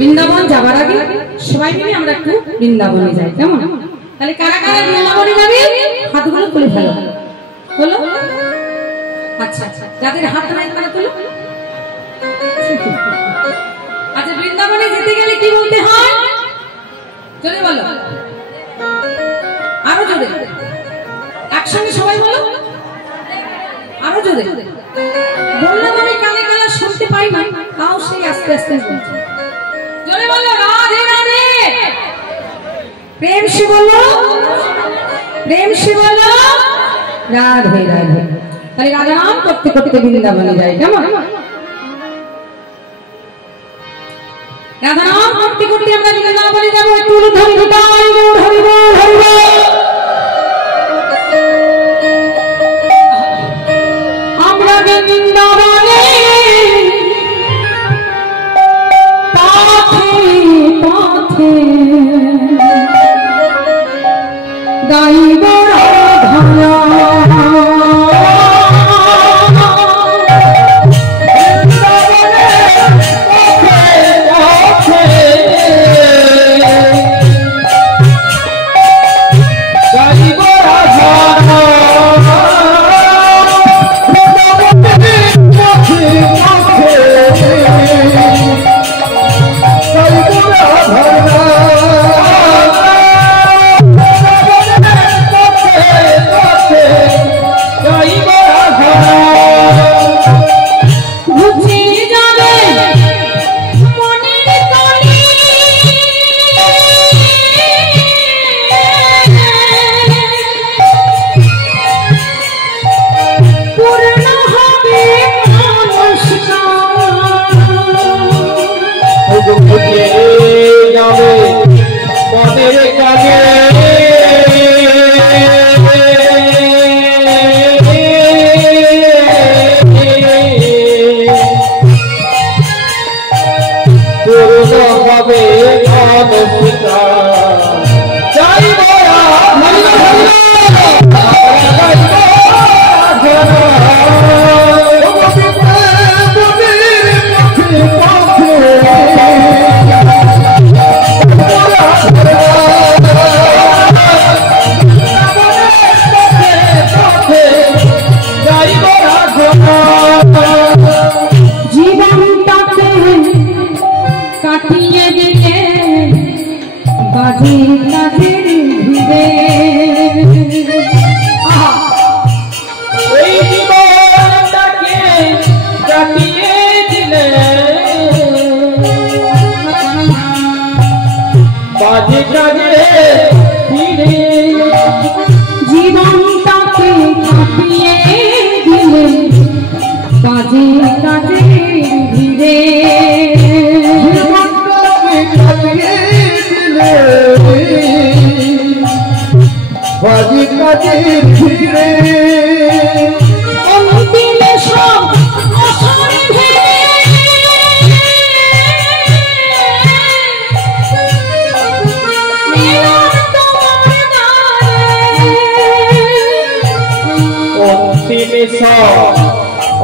বৃন্দাবন যাবার আগে সবাই মিলে আমরা একটু বৃন্দাবনে যাই, কেমন? তাহলে কারা কারা বৃন্দাবনে যাবে হাতগুলো তুলে ফেলো, বলো। আচ্ছা আচ্ছা, যাদের হাত নাই তারা তুলো। আচ্ছা, বৃন্দাবনে যেতে গেলে কি বলতে হয় জোরে বলো, আরো জোরে, একসঙ্গে সবাই বলো, আরো জোরে বললাম। আমি কানে কানে শুনতে পাই না, তাও সেই আস্তে আস্তে বলছে। জোরে বলো, রাধে রাধে। প্রেম সে বলো, প্রেম সে বলো, রাধে রাধে। তাহলে রাধা নাম করতে করতে বৃন্দাবনে যাই, কেমন? রাধা নাম করতে করতে আমরা বৃন্দাবনে যাবো। একটু ধরি ধরি হরি বল হরি বল। আমরা বৃন্দাবনে পথে পথে গাইব রাধা।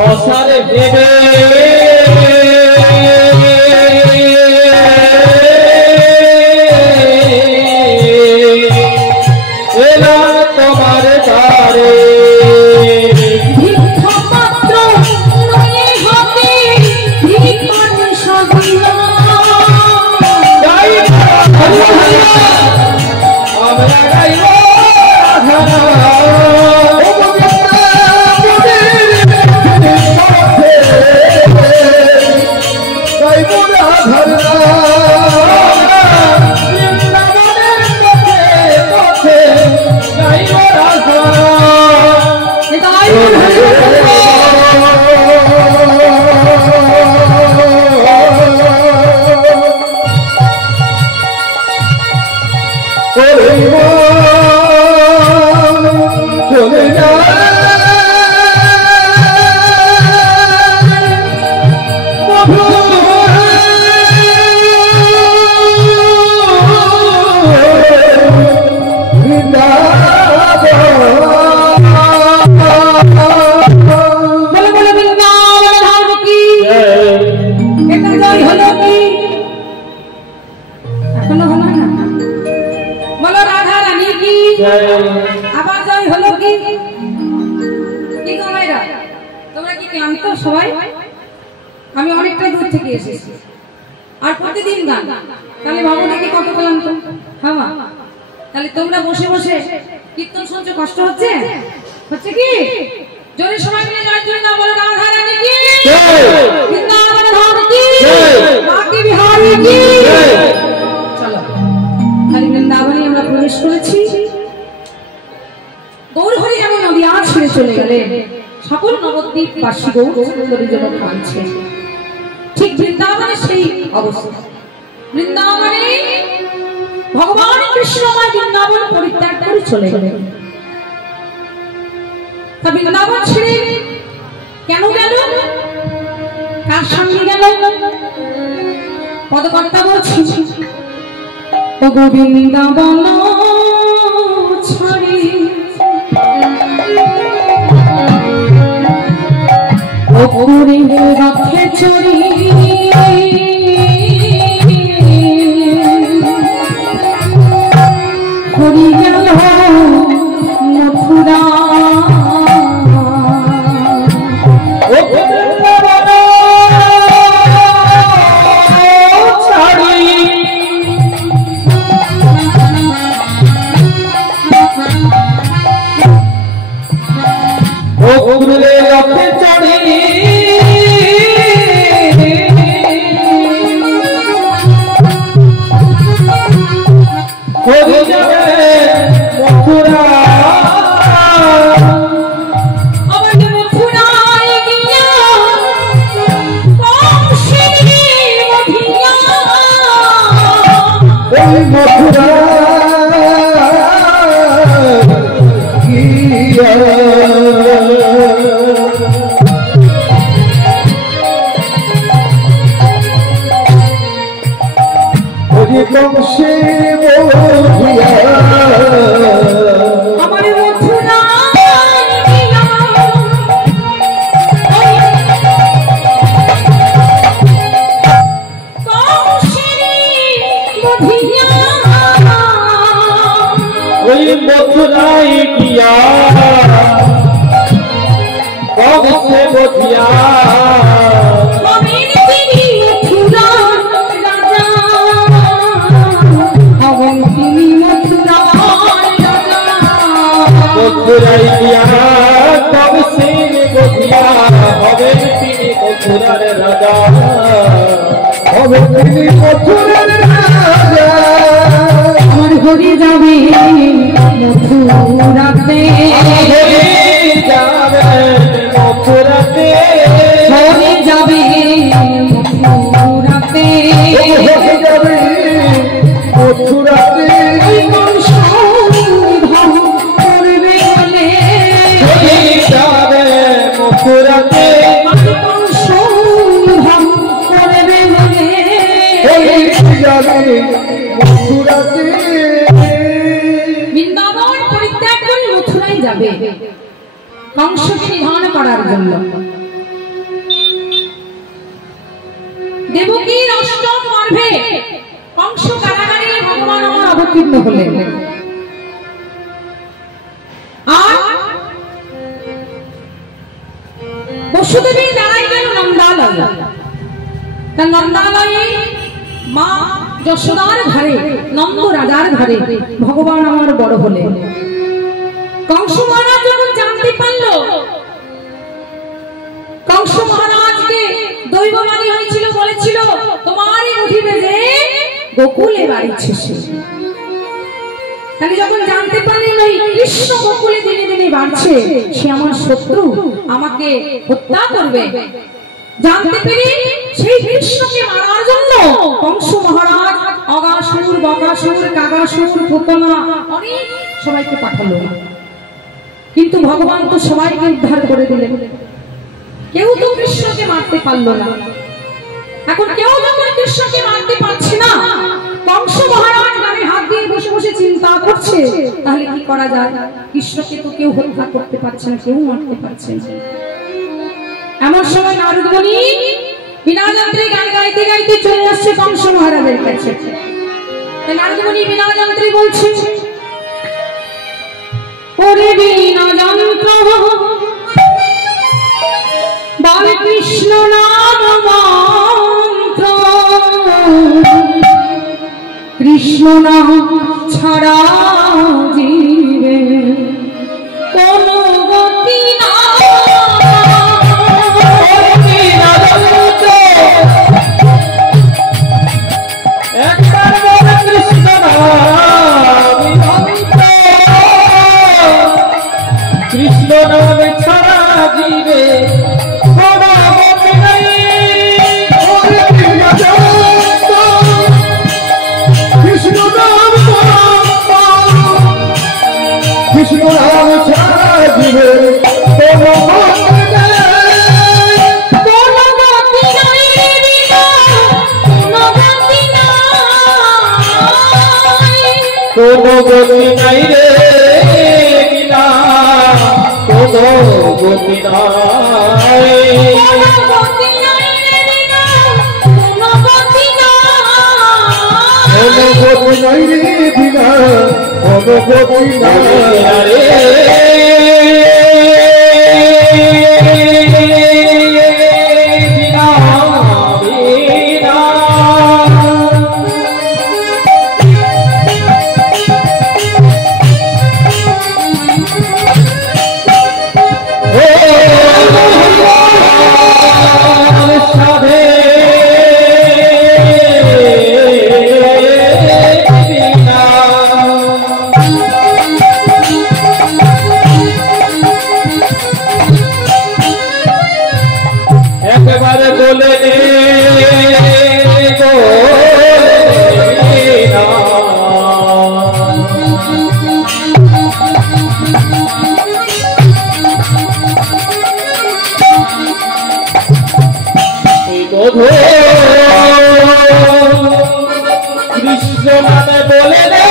অসারে ভেবে এলাম তোমার দ্বারে। আমরা গাইব জয়। আবার জয় হলো কি কি গো মায়েরা, তোমরা কি ক্লান্ত সবাই? আমি অনেকটা দূর থেকে এসেছি আর প্রতিদিন গান, তাহলে ভাবো দেখি কত ক্লান্ত। হ্যাঁ মা, তাহলে তোমরা বসে বসে কীর্তন শুনছো, কষ্ট হচ্ছে? হচ্ছে কি? জোরে সবাই মিলে জয় তুলে না বলো রাধা রানী কি জয়, বৃন্দাবন ধাম কি জয়, বাকি বিহারী কি জয়। চলো, খালি বৃন্দাবনে আমরা প্রবেশ করেছি। গৌরহরি যেমন নদী আর ছেড়ে চলে গেলে সকল নবদ্বীপ বাসী গৌর সুন্দরী জন্য কাঁদছে, ঠিক বৃন্দাবনে সেই অবস্থা। বৃন্দাবনে ভগবান কৃষ্ণ আমার বৃন্দাবন পরিত্যাগ করে চলে গেলেন। তা বৃন্দাবন ছেড়ে কেন গেল, কার সঙ্গে গেল? পদকর্তা বলছি, ও গো বৃন্দাবন ছাড়ি ও পুরী রথে চড়ি হরি গেল মথুরা ও বৃন্দাবন ছাড়ি ও পুরী রথে চড়ি হরি যাবে মথুরা। আমার মথুরায় গিয়া কংসের মধিয়া ওই মথুরা গিয়া হরি কংসে মধিয়া আমার মথুরায় গিয়া কংসের মধিয়া ওই মথুরায় গিয়া কংসে মধিয়া হবেন তিনি মথুরার রাজা, হবেন তিনি মথুরার রাজা। মথুরায় গিয়া কংসে মধিয়া হবেন তিনি মথুরার রাজা, হবেন তিনি মথুরার রাজা। আমার হরি যাবে মথুরাতে, হরি যাবেন মথুরাতে, হরি যাবে মথুরাতে, হরি যাবে মথুরাতে, ওই কংস ধাম করবে বলে, হরি যাবে মথুরাতে, ওই কংস ধাম করবে বলে, হরি যাবে মথুরাতে। বৃন্দাবন পরিত্যাগ করে মথুরায় যাবে কংসকে নিধন করার জন্য। দেবকীর অষ্টম গর্ভে কংস কারাগারে ভগবান আমার অবতীর্ণ হলেন। আর বসুদেবী দাঁড়াই গেল নন্দালয়ে। তা নন্দালয়ে মা যশোদার ঘরে, নন্দ রাজার ঘরে ভগবান আমার বড় হলেন। কংস মহারাজ যখন জানতে পারল, কংস মহারাজকে দৈববাণী হয়েছিল, বলেছিল তোমারই উঠিবে যে গোকুলে বাড়িছে সে। তাহলে যখন জানতে পারলেন ওই কৃষ্ণ গোকুলে দিনে দিনে বাড়ছে, সে আমার শত্রু, আমাকে হত্যা করবে, জানতে পেরে সেই কৃষ্ণকে মারার জন্য কংস মহারাজ অগাসুর, বকাসুর, কাগাসুর, পুতনা অনেক সবাইকে পাঠালো। কিন্তু ভগবান তো সবাইকে উদ্ধার করে দিলেন, কেউ তো কৃষ্ণকে মারতে পারলো না। এখন কেউ যখন কৃষ্ণকে মারতে পারছে না, কংস মহারাজ গানে হাত দিয়ে বসে বসে চিন্তা করছে তাহলে কি করা যায়। কৃষ্ণকে তো কেউ হত্যা করতে পারছে না, কেউ মারতে পারছে না। এমন সময় নারদ মুনি বিনা যন্ত্রে গান গাইতে গাইতে চলে আসছে কংস মহারাজের কাছে। নারদ মুনি বিনা যন্ত্রে বলছে, ওরে বিনা যন্ত্র বল কৃষ্ণ নাম মন্ত্র, কৃষ্ণ নাম ছাড়া জীবে কোন গতি না। কৃষ্ণ নাম ছাড়া জীবে কোন গতি নাই। কৃষ্ণ নাম ছাড়া জীবে কোন গতি নাই। কোন গতি নাই রে বিনা কোন গতি নাই। কোন গতি নাই রে বিনা কোন গতি নাই রে বিনা বিনা। একবারে বলে গো কৃষ্ণ নামে বলে দে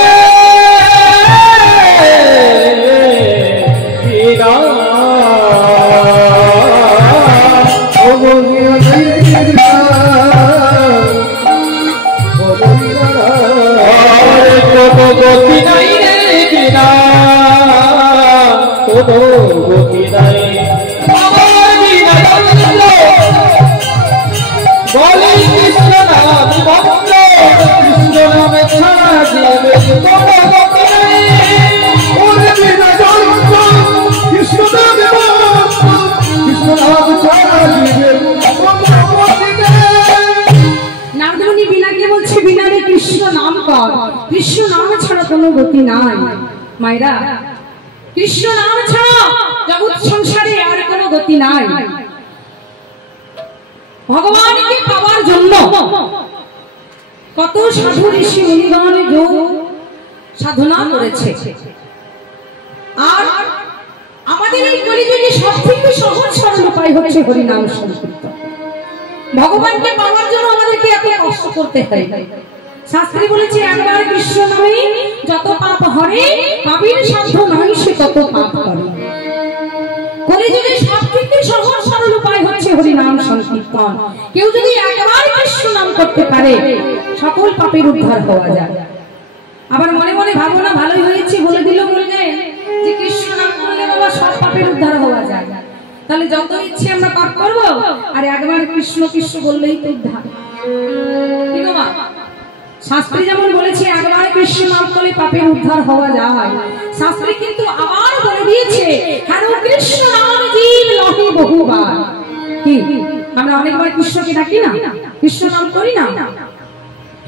গতি নাই রে বিনা কোন গতি নাই। বলে কৃষ্ণ নাম মন্ত্র, কৃষ্ণ নামে ছাড়া জীবে কোন গতি নাই। কৃষ্ণ নাম ছাড়া জীবে কোন গতি নাই। নারদমণি বিনাকে বলছে, বিনা রে কৃষ্ণ নাম কর, কৃষ্ণ নাম ছাড়া কোনো গতি নাই। মায়েরা, কৃষ্ণ নাম ছাড়া জগৎ সংসারে আর কোনো গতি নাই। ভগবানকে পাওয়ার জন্য কত সাধু ঋষি মুনিগণ যোগ সাধনা করেছে, আর আমাদের এই কলিযুগে সবথেকে সহজ সরল উপায় হচ্ছে হরিনাম সংকীর্তন। ভগবানকে পাওয়ার জন্য আমাদেরকে এত কষ্ট করতে হয়। শাস্ত্রী বলেছে, একবার কৃষ্ণ নামে যত পাপ হরে, পাপের সাধ্য নাই সে তত পাপ করে। কলিযুগে সবথেকে সহজ সরল উপায় হচ্ছে হরিনাম সংকীর্তন। কেউ যদি একবার কৃষ্ণ নাম করতে পারে, সকল পাপের উদ্ধার হওয়া যায়। আবার মনে মনে ভাবো না, ভালোই হয়েছে বলে দিল বললেন যে কৃষ্ণ নাম করলে বাবা সব পাপের উদ্ধার হওয়া যায়। তাহলে যত ইচ্ছে আমরা পাপ করব, আর একবার কৃষ্ণ কৃষ্ণ বললেই তো উদ্ধার। কি গো মা? শাস্ত্রী যেমন বলেছে একবার কৃষ্ণ নাম করলে পাপের উদ্ধার হওয়া যায়, শাস্ত্রী কিন্তু আবার বলে দিয়েছে, হ্যাঁ কৃষ্ণ নাম জীব লহে বহুবার। কি আমরা অনেকবার কৃষ্ণকে ডাকি না, কৃষ্ণ নাম করি না?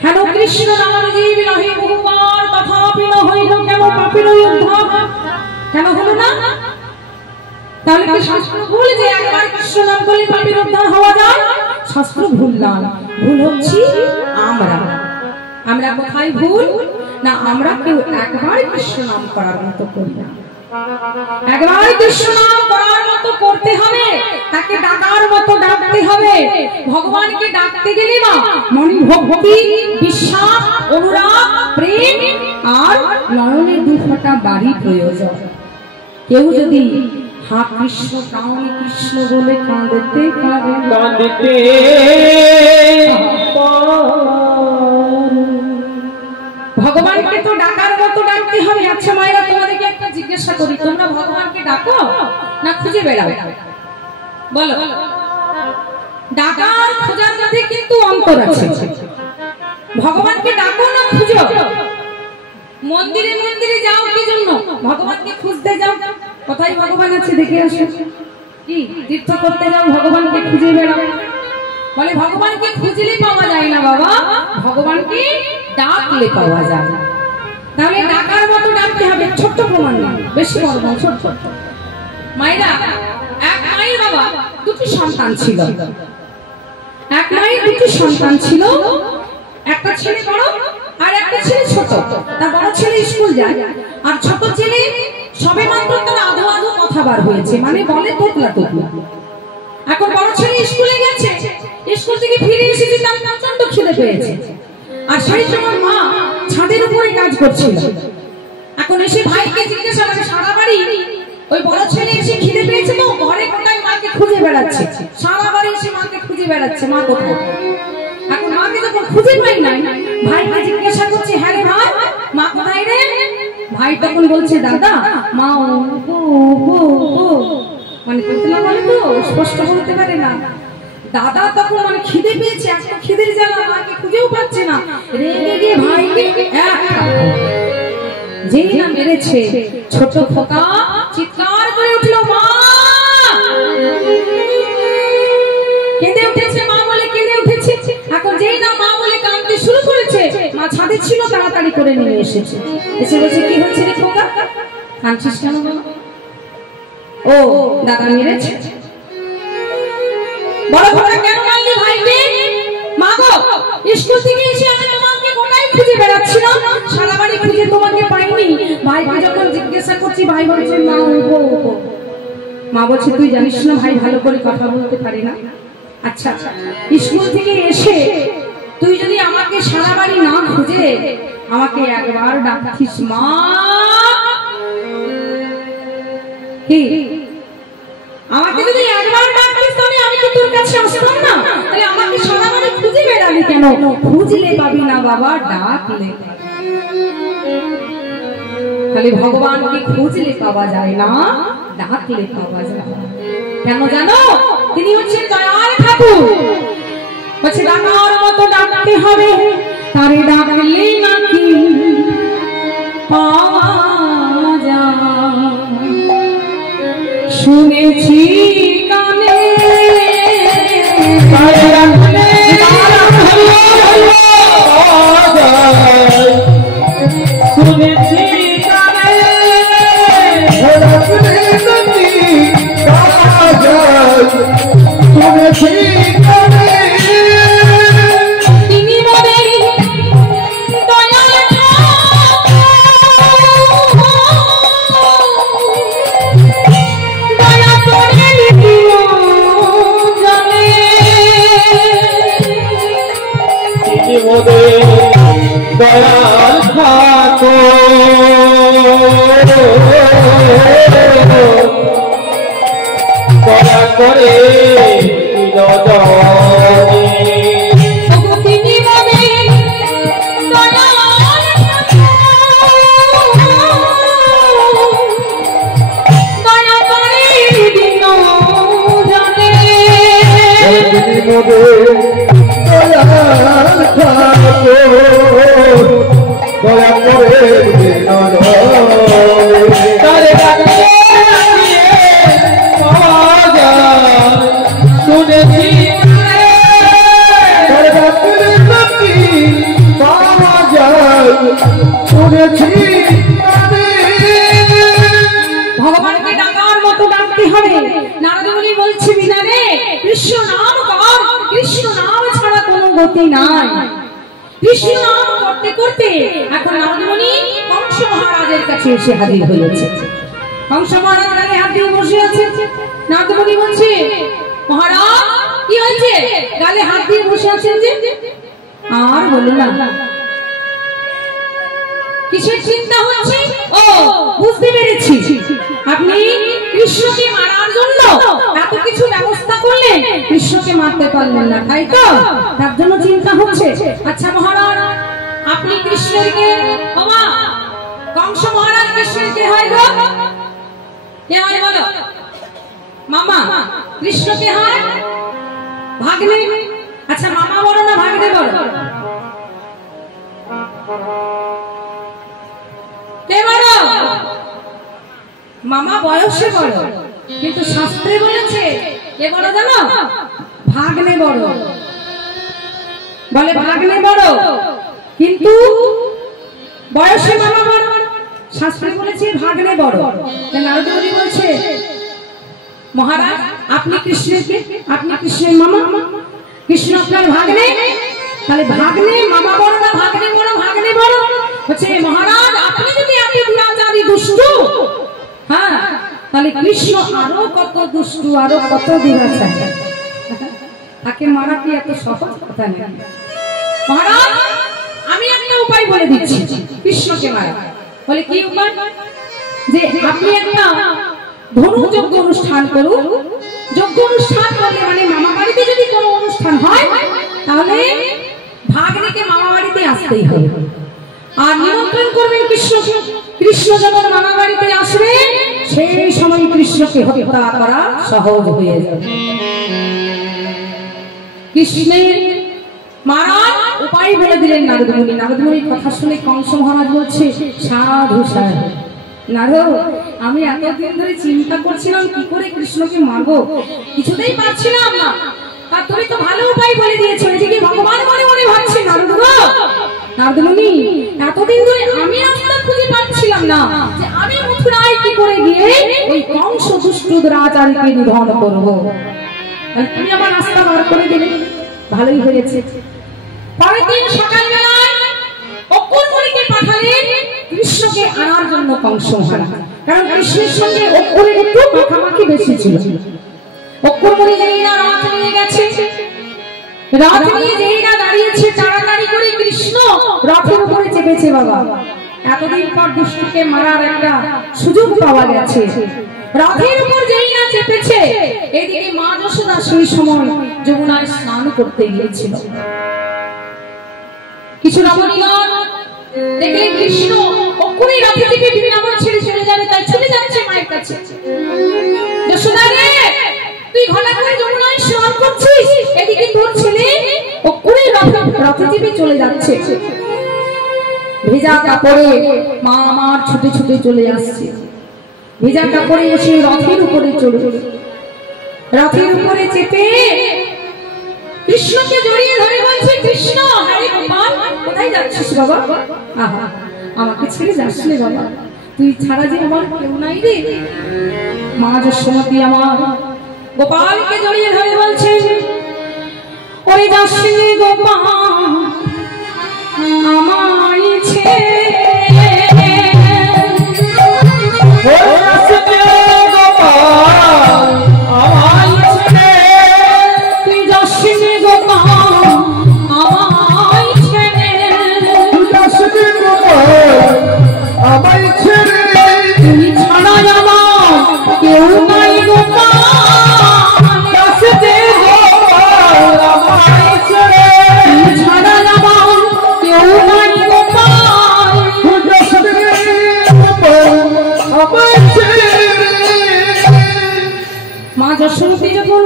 হ্যাঁ কৃষ্ণ নাম জীব লহে বহুবার, তথাপি ন হইল কেন পাপের উদ্ধার? কেন হলো না? তাহলে কি শাস্ত্র ভুল যে একবার কৃষ্ণ নাম করলে পাপের উদ্ধার হওয়া যায়? শাস্ত্র ভুল না, ভুল হচ্ছে আমরা। আমরা কোথায় ভুল না, আমরা কেউ একবার কৃষ্ণ নাম করার মতো করি না। একবার কৃষ্ণ নাম করার মতো করতে হবে, তাকে ডাকার মতো ডাকতে হবে। ভগবানকে ডাকতে গেলে না মনে ভক্তি, বিশ্বাস, অনুরাগ, প্রেম আর নয়নে দুফোঁটা বাড়ি প্রয়োজন। কেউ যদি হা কৃষ্ণ প্রাণ কৃষ্ণ বলে কাঁদতে পারে, কাঁদতে ভগবানকে তো ডাকার মতো ডাকতে হবে। আচ্ছা মায়েরা, তোমাদেরকে একটা জিজ্ঞেস জিজ্ঞাসা করি, তোমরা ভগবানকে ডাকো না খুঁজে বেড়াও? বলো। ডাকা আর খোঁজার মধ্যে কিন্তু অন্তর আছে। ভগবানকে ডাকো না খুঁজো? মন্দিরে মন্দিরে যাও কি জন্য? ভগবানকে খুঁজতে যাও। কোথায় ভগবান আছে দেখে আসো। কি তীর্থ করতে যাও, ভগবানকে খুঁজে বেড়াও। বলে ভগবানকে খুঁজলে পাওয়া যায় না বাবা, ভগবানকে ডাকলে পাওয়া যায়। তাহলে ডাকার মতো ডাকতে হবে। ছোট্ট প্রমাণ না, বেশি বড় না, ছোট ছোট। মায়েরা, এক মায়ের বাবা দুটি সন্তান ছিল। এক মায়ের দুটি সন্তান ছিল, একটা ছেলে বড় আর একটা ছেলে ছোট। তার বড় ছেলে স্কুল যায় আর ছোট ছেলে সবে মাত্র তার আধো আধো কথা বার হয়েছে, মানে বলে তোতলা তোতলা। এখন বড় ছেলে স্কুলে গেছে, স্কুল থেকে ফিরে এসেছে, তার প্রচন্ড খিদে পেয়েছে। আর সেই সময় মা ছাদের উপরে কাজ করছিল। এখন এসে ভাইকে জিজ্ঞাসা করে, সারা বাড়ি ওই বড় ছেলে এসে খিদে পেয়েছে তো ঘরে কোথায় মাকে খুঁজে বেড়াচ্ছে, সারা বাড়ি এসে মাকে খুঁজে বেড়াচ্ছে, মা কোথায়? এখন মাকে যখন খুঁজে পাই নাই, ভাইকে জিজ্ঞাসা করছে, হ্যাঁ ভাই মা কোথায় রে? ভাই তখন বলছে, দাদা মা মানে তোতলা বলে তো, স্পষ্ট বলতে পারে না। দাদা তখন মানে খিদে পেয়েছে, একটা খিদের জ্বালা, মাকে খুঁজেও পাচ্ছে না। রেগে গিয়ে ভাইকে যেই না মেরেছে, ছোট খোকা চিৎকার করে উঠলো, মা! কেঁদে উঠেছে, মা বলে কেঁদে উঠেছে। এখন যেই না মা বলে কাঁদতে শুরু করেছে, মা ছাদে ছিল, তাড়াতাড়ি করে নিয়ে এসেছে। এসে বলছে, কি হচ্ছে রে খোকা, কাঁদছিস কেন? ও দাদা মেরেছে। বড় খোকা কেন মারলি ভাইকে? মা গো, স্কুল থেকে এসে আমি তোমাকে কোথায় খুঁজে বেড়াচ্ছিলাম, সারা বাড়ি খুঁজে তোমাকে পাইনি। ভাইকে যখন জিজ্ঞাসা করছি, ভাই বলছে মা উঠো উঠো। মা বলছে, তুই জানিস না ভাই ভালো করে কথা বলতে পারে না? আচ্ছা, স্কুল থেকে এসে তুই যদি আমাকে সারা বাড়ি না খুঁজে আমাকে একবার ডাকতিস মা, কি আমাকে যদি একবার ডাকতিস তাহলে আমি তো তোর কাছে আসতাম না। তাহলে আমাকে সারা বাড়ি খুঁজে বেড়ালি কেন? খুঁজলে পাবি না বাবা, ডাকলে। তাহলে ভগবানকে খুঁজলে পাওয়া যায় না, ডাকলে পাওয়া যায়। কেন জানো? তিনি হচ্ছেন দয়াল ঠাকুর। বলছে ডাকার মতো ডাকতে হবে, তারে ডাকলে নাকি পাওয়া যায়। শুনেছি কানে, তারে ডাকলে শুনেছি কানে, শুনেছি কানে, তিনি বলে দয়াল দয়া করে দিও জানে, তিনি মোদে দয়াল ঠাকুর, দয়া করে তিনি বলে দয়াল দয়া করে দিও জানে, তিনি মোদে দয়াল ঠাকুর, দয়া করে তারে ডাকলে পাওয়া যায়। শুনেছি তারে ডাকলে পাওয়া যায়, শুনেছি ভগবানকে ডাকার মতো ডাকতে হবে। নারদ মুনি বলছে, বিনা রে কৃষ্ণ নাম কর, কৃষ্ণ নাম ছাড়া কোনো গতি নাই। কৃষ্ণ নাম করতে করতে এখন নারদ মুনি কংস মহারাজের কাছে এসে হাজির হয়েছে। কংস মহারাজ গালে হাত দিয়ে বসে আছে। নারদ মুনি বলছে, মহারাজ কি হয়েছে, গালে হাত দিয়ে বসে আছেন যে? আর বলো না, কিসের চিন্তা হচ্ছে? ও বুঝতে পেরেছি, আপনি কৃষ্ণকে মারার জন্য এত কিছু ব্যবস্থা করলেন, কৃষ্ণকে মারতে পারলেন না, তাই তো? তার জন্য চিন্তা হচ্ছে। আচ্ছা মহারাজ, আপনি কৃষ্ণের কে? কংস মহারাজ কৃষ্ণের কে হয় গো? কে হয় বলো? মামা। কৃষ্ণ কে হয়? ভাগ্নে। আচ্ছা মামা বড় না ভাগ্নে বড়? কে বড়? মামা বয়সে বড়, কিন্তু শাস্ত্রে বলেছে কে বড় জানো? ভাগ্নে বড়। বলে ভাগ্নে বড়, কিন্তু বয়সে মামা বড়। শাস্ত্রে বলেছে ভাগ্নে বড়। নারদ মুনি বলছে মহারাজ আপনি কৃষ্ণের মামা, কৃষ্ণ আপনার ভাগ্নে, তাহলে ভাগ্নে মামা বড় না ভাগ্নে বড়? ভাগ্নে বড়। বলছে মহারাজ আপনি যদি এত দুরাচারী দুষ্টু, হ্যাঁ তাহলে কৃষ্ণ আরো কত দুষ্টু, আরো কত দুরাচারী। তাকে মারা কি এত সহজ কথা নেই। মহারাজ আমি একটা উপায় বলে দিচ্ছি কৃষ্ণকে মারা। বলে কি উপায়? যে আপনি একটা ধনু যজ্ঞ অনুষ্ঠান করুন। যজ্ঞ অনুষ্ঠান করলে মানে মামা বাড়িতে যদি কোনো অনুষ্ঠান হয় তাহলে ভাগ্নেকে মামা বাড়িতে আসতেই হবে, আর নিমন্ত্রণ করবেন কৃষ্ণকে। কৃষ্ণ যখন মামা বাড়িতে আসবে সেই সময় কৃষ্ণকে হত্যা করা সহজ হয়ে যাবে। কৃষ্ণের মারার উপায় বলে দিলেন নারদ মুনি। নারদ মুনির কথা শুনে কংস মহারাজ বলছে সাধু সাধু। নারদ আমি এতদিন ধরে চিন্তা করছিলাম কি করে কৃষ্ণকে মারবো, কিছুতেই পারছিলাম না। তা তুমি তো ভালো উপায় বলে দিয়েছো, এদিকে ভগবান মনে মনে ভাবছে নারদ গো, নারদ মুনি এতদিন ধরে আমি রাস্তা খুঁজে পাচ্ছিলাম না যে আমি মথুরায় কি করে গিয়ে ওই কংস দুষ্ট দুরাচারীকে নিধন করবো। তুমি আমার রাস্তা বার করে দিলে, ভালোই হয়েছে। পরের দিন সকালবেলায় অকুল মুনিকে পাঠালেন কৃষ্ণকে আনার জন্য কংস মহারাজ, কারণ কৃষ্ণের সঙ্গে অকুলের একটু মাখামাখি বেশি ছিল। অকুল মুনি যেই না রথ নিয়ে গেছে, রথ নিয়ে যেই না দাঁড়িয়েছে, তাড়াতাড়ি করে কৃষ্ণ রথের উপরে চেপেছে। বাবা এতদিন পর দুষ্টকে মারার একটা সুযোগ পাওয়া গেছে। রথের উপর যেই না চেপেছে, এদিকে মা যশোদা সেই সময় যমুনায় স্নান করতে গিয়েছিল। কিছু রমণীগণ দেখলেন কৃষ্ণ অক্ষুনি রথে থেকে বৃন্দাবন ছেড়ে চলে যাবে, তাই ছুটে যাচ্ছে মায়ের কাছে। যশোদা রে তুই ঘটা করে যমুনায় স্নান করছিস, এদিকে তোর ছেলে অক্ষুনি রথে চেপে চলে যাচ্ছে। ভেজা কাপড়ে মা আমার ছুটে ছুটে চলে আসছে। ভেজা কাপড়ে এসে রথের উপরে চলে, রথের উপরে চেপে কৃষ্ণকে জড়িয়ে ধরে বলছে কৃষ্ণ হরে গোপাল কোথায় যাচ্ছিস বাবা? আহা আমাকে ছেড়ে যাস না বাবা, তুই ছাড়া যে আমার কেউ নাই রে। মা যশোমতী আমার গোপালকে জড়িয়ে ধরে বলছে ওরে যাস রে গোপাল আমায় ছেড়ে,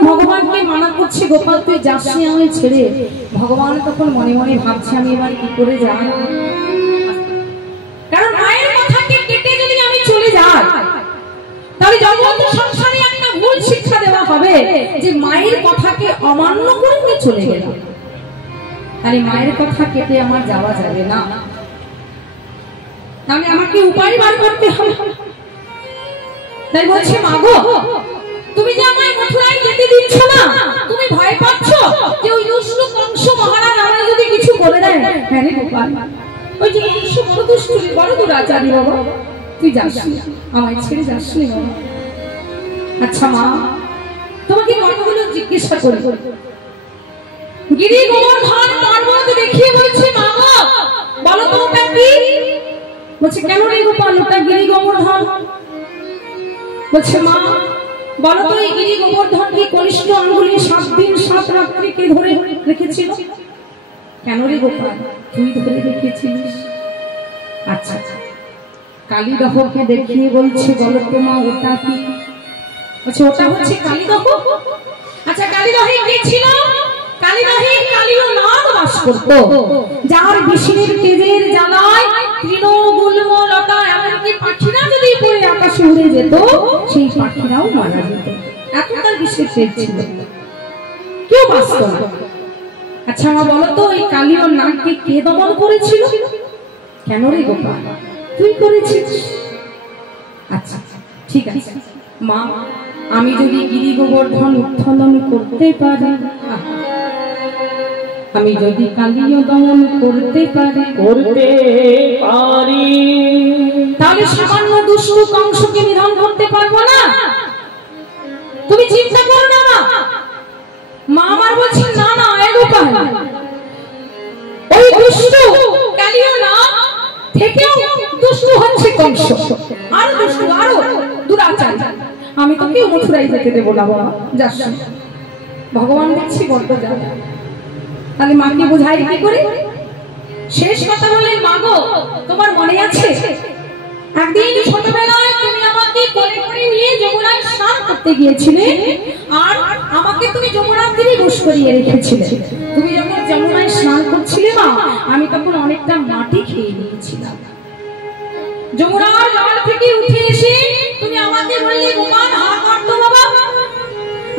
ভগবানকে মানা করছে গোপাল তুই যাস না আমায় ছেড়ে। ভগবান তখন মনে মনে ভাবছে আমি এবার কি করে যাই, কারণ মায়ের কথাকে কেটে যদি আমি চলে যাই তাহলে জগৎ সংসারে একটা ভুল শিক্ষা দেওয়া হবে যে মায়ের কথাকে অমান্য করে আমি চলে গেলাম। তাহলে মায়ের কথা কেটে আমার যাওয়া যাবে না, তাহলে আমাকে উপায় বার করতে হবে। তাই বলছে মাগো তুমি যে আমায় মথুরায় যেতে দিচ্ছ না, তুমি ভয় পাচ্ছ যে ওই দুষ্ট কংস মহারাজ আমায় যদি কিছু করে দেয়। হ্যাঁ রে গোপাল ওই যে কংস বড় দুষ্ট বড় দুরাচারী বাবা, তুই যাস না আমায় ছেড়ে যাস না বাবা। আচ্ছা মা তোমাকে কতগুলো জিজ্ঞাসা করি। গিরি গোবর্ধন পর্বত দেখিয়ে বলছে মা গো বলো তো ওটা কি? বলছে কেন রে গোপাল ওটা গিরি গোবর্ধন? বলছে মা বলো তো এই গিরি গোবর্ধন কি কনিষ্ঠ আঙ্গুলে 7 দিন 7 রাত্রি কে ধরে রেখেছিল? কেন রে গোপাল তুই ধরে রেখেছিলিস? আচ্ছা কালীদহকে দেখিয়ে বলছে, বলো তো মা ওটা কি? বলছে ওটা হচ্ছে কালীদহ। আচ্ছা কালীদহে কে ছিল? কালীদহে কালীয় নাগ বাস করতো, যার বিষের তেজের জ্বালায় তৃণগুল্ম লতা এমনকি পাখিরা যদি পড়ে আকাশে উড়ে যেত, সেই পাখিরাও মারা যেত। এত তার বিষের তেজ ছিল, কেউ বাঁচত না। আচ্ছা মা বলো তো এই কালীয় নাগকে কে দমন করেছিল? কেন রে গোপাল, তুই করেছিস? আচ্ছা ঠিক আছে মা, আমি যদি গিরি গোবর্ধন উত্থোলন করতে পারি, আমি যদি কালীয় দমন করতে পারি, তাহলে সামান্য দুষ্ট কংসকে নিধন করতে পারবো না? তুমি চিন্তা করো না মা। মা আমার বলছে না না এ গোপাল, ওই দুষ্ট কালীয় নাগ থেকেও দুষ্ট হচ্ছে কংস, আরো দুষ্ট, আরো দুরাচারী। আমি তোকে মথুরায় যেতে দেবো না বাবা, যাস। ভগবান দেখছি বড্ড যা। তাহলে মাকে বোঝাই কি করে? শেষ কথা বলে, মা গো তোমার মনে আছে একদিন ছোটবেলায় তুমি আমাকে কোলে করে নিয়ে যমুনায় স্নান করতে গিয়েছিলে, আর আমাকে তুমি যমুনার তীরে বস করিয়ে রেখেছিলে। তুমি যখন যমুনায় স্নান করছিলে মা, আমি তখন অনেকটা মাটি খেয়ে নিয়েছিলাম। যমুনার জল থেকে উঠে এসে তুমি আমাকে বললে, গোপাল হা করতো বাবা।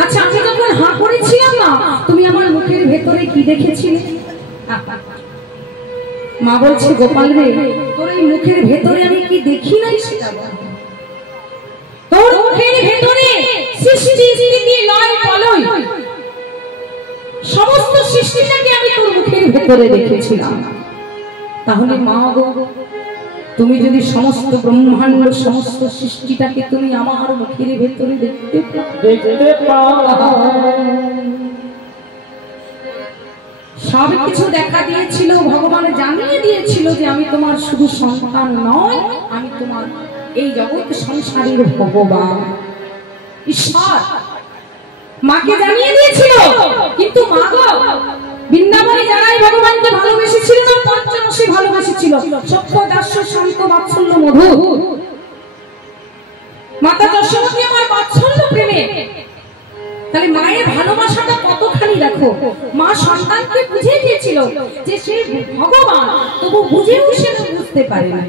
আচ্ছা আমি যখন হা করেছিলাম না, তুমি আমার মুখের ভেতরে কি দেখেছিলে? মা বলছে, গোপাল রে, তোর এই মুখের ভেতরে আমি কি দেখি নাই সেটা বল। তোর মুখের ভেতরে সৃষ্টি স্থিতি লয় প্রলয় সমস্ত সৃষ্টিটাকে আমি তোর মুখের ভেতরে দেখেছিলাম। তাহলে মা গো, তুমি যদি সমস্ত ব্রহ্মাণ্ড সমস্ত সৃষ্টিটাকে তুমি আমার মুখের ভেতরে দেখতে পাও, সব কিছু দেখা দিয়েছিল, ভগবান জানিয়ে দিয়েছিল যে আমি তোমার শুধু সন্তান নয়, আমি তোমার এই জগৎ সংসারের ভগবান ঈশ্বর। মাকে জানিয়ে দিয়েছিল। কিন্তু মা গো, বৃন্দাবনে যারাই ভগবানকে ভালোবেসেছিল না, পঞ্চরসে ভালোবেসেছিল, সত্য দাস্য শান্ত বাৎসল্য মধু। মাতা যশোমতী আমার বাৎসল্য প্রেমে। তাহলে মায়ের ভালোবাসাটা কতখানি দেখো। মা সন্তানকে বুঝিয়ে দিয়েছিল যে সে ভগবান, তবু বুঝেও সে বুঝতে পারে না।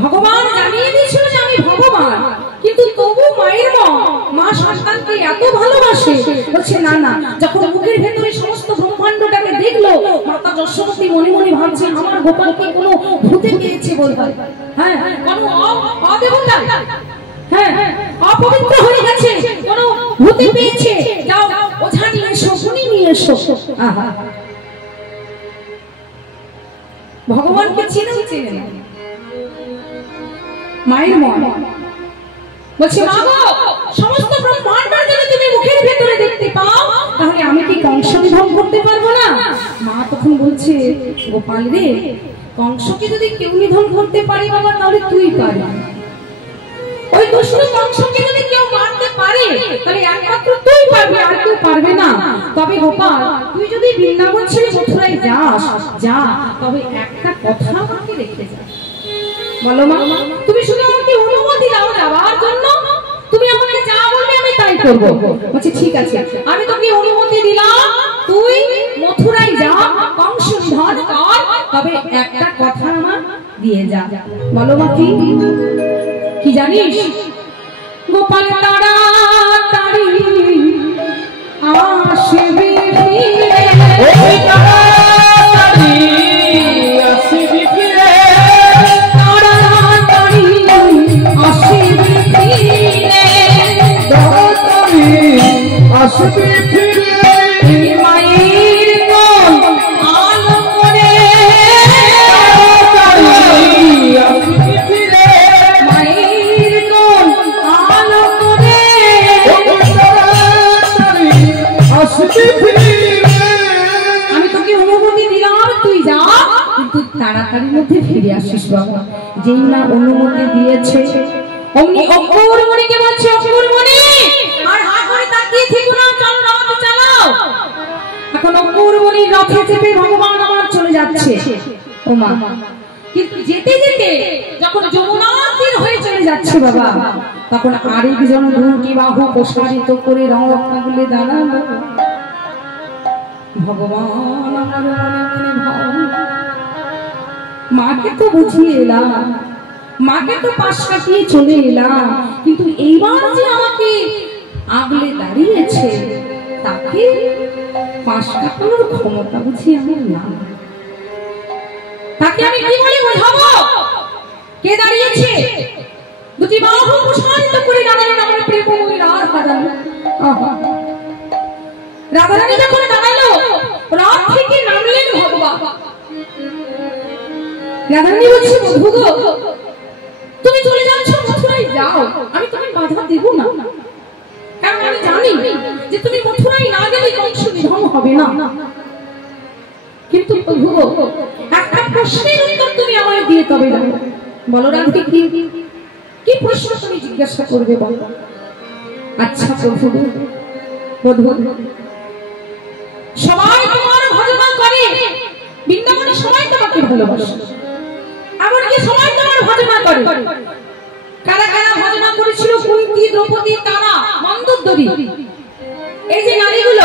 ভগবান জানিয়ে দিয়েছিল যে আমি ভগবান, কিন্তু তবু মায়ের মা সন্তানকে এত ভালোবাসে, বলছে না না। যখন মুখের ভেতরে সমস্ত ব্রহ্মাণ্ডটাকে দেখলো, মাতা যশোমতী মনে মনে ভাবছে আমার গোপালকে কোনো ভূতে পেয়েছে বোধহয়, হ্যাঁ কোনো অদেবতা, হ্যাঁ অপবিত্র হয়ে গেছে, কোনো ভূতে পেয়েছে, যাও ওঝা নিয়ে এসো, শুনি নিয়ে এসো। আহা, ভগবানকে চিনে না মায়ের মন। বলছে মা গো, সমস্ত ব্রহ্মাণ্ড যদি তুমি মুখের ভেতরে দেখতে পাও, তাহলে আমি কি কংস নিধন করতে পারবো না? মা তখন বলছে, গোপাল রে, কংসকে যদি কেউ নিধন করতে পারে বাবা, তাহলে তুই পারবি। ওই দুষ্ট কংসকে যদি কেউ মারতে পারে, তাহলে একমাত্র তুই পারবি, আর কেউ পারবে না। তবে গোপাল, তুই যদি বৃন্দাবন ছেড়ে মথুরায় যাস, যা, তবে একটা কথা আমাকে রেখে যা। বলো মা, তুমি শুধু আমাকে অনুমতি দাও যাওয়ার জন্য, তুমি আমাকে যা বলবে আমি তাই করব। বলছে ঠিক আছে, আমি তোকে অনুমতি দিলাম, তুই মথুরায় যা, কংস নিধন কর, তবে একটা কথা আমার দিয়ে যা। বলো মা কি? কি জানিস? গোপাল তাড়াতাড়ি আসবে ফিরে, ওই তাড়াতাড়ি আসবে ফিরে, তাড়াতাড়ি আসবে ফিরে, তাড়াতাড়ি আসবে ফিরে, মায়ের কোল আলো করে, তাড়াতাড়ি আসবে ফিরে, মায়ের কোল আলো করে, তাড়াতাড়ি আসবে ফিরে। আমি তোকে অনুমতি দিলাম, তুই যা, কিন্তু তাড়াতাড়ির মধ্যে ফিরে আসিস বাবা। যেই না অনুমতি দিয়েছে, অমনি অপূর্বমণিকে বলছে, অপূর্বমণি আর হাত ধরে তাকিয়ে থেকো না, চল রথ চালাও। এখন অপূর্বমণির রথে চেপে ভগবান আমার চলে যাচ্ছে। ও মা, কিন্তু যেতে যেতে যখন যমুনার তীর হয়ে চলে যাচ্ছে বাবা, তখন আরেকজন দুটি বাহু প্রসারিত করে রত্নগুলি দাঁড়ালো। ভগবান আমার মনে মনে ভাব, মাকে তো বুঝিয়ে এলাম, মাকে তো পাশ কাটিয়ে চলে এলাম, কিন্তু এইবার যে আমাকে আগলে দাঁড়িয়েছে তাকে পাশ কাটানোর ক্ষমতা বুঝি আমার না। তাকে আমি কি বলে বোঝাবো? কে দাঁড়িয়েছে? দুটি বাহু প্রসারিত করে দাঁড়ালেন আমার প্রেমময়ী রাধারানী। রাধারানী যখন দাঁড়ালো, রাত থেকে নামলেন ভগবান। রাধারানী বলছে, বধূ গো, তুমি চলে যাচ্ছ মথুরায়, যাও, আমি তোমায় বাধা দেব না, কারণ আমি জানি যে তুমি মথুরায় না গেলে কংস নিধন হবে না। কিন্তু প্রভু একটা প্রশ্নের উত্তর তুমি আমায় দিয়ে তবে দাও। বলো রাধে, কি প্রশ্ন তুমি জিজ্ঞাসা করবে বলো? আচ্ছা প্রভু, সবাই তোমার ভজনা করে, বৃন্দাবনে সবাই তোমাকে ভালোবাসে, এমনকি সবাই তোমার ভজনা করে। কারা কারা ভজনা করেছিল? কুন্তী, দ্রৌপদী, তারা, মন্দোদরী, এই যে নারীগুলো,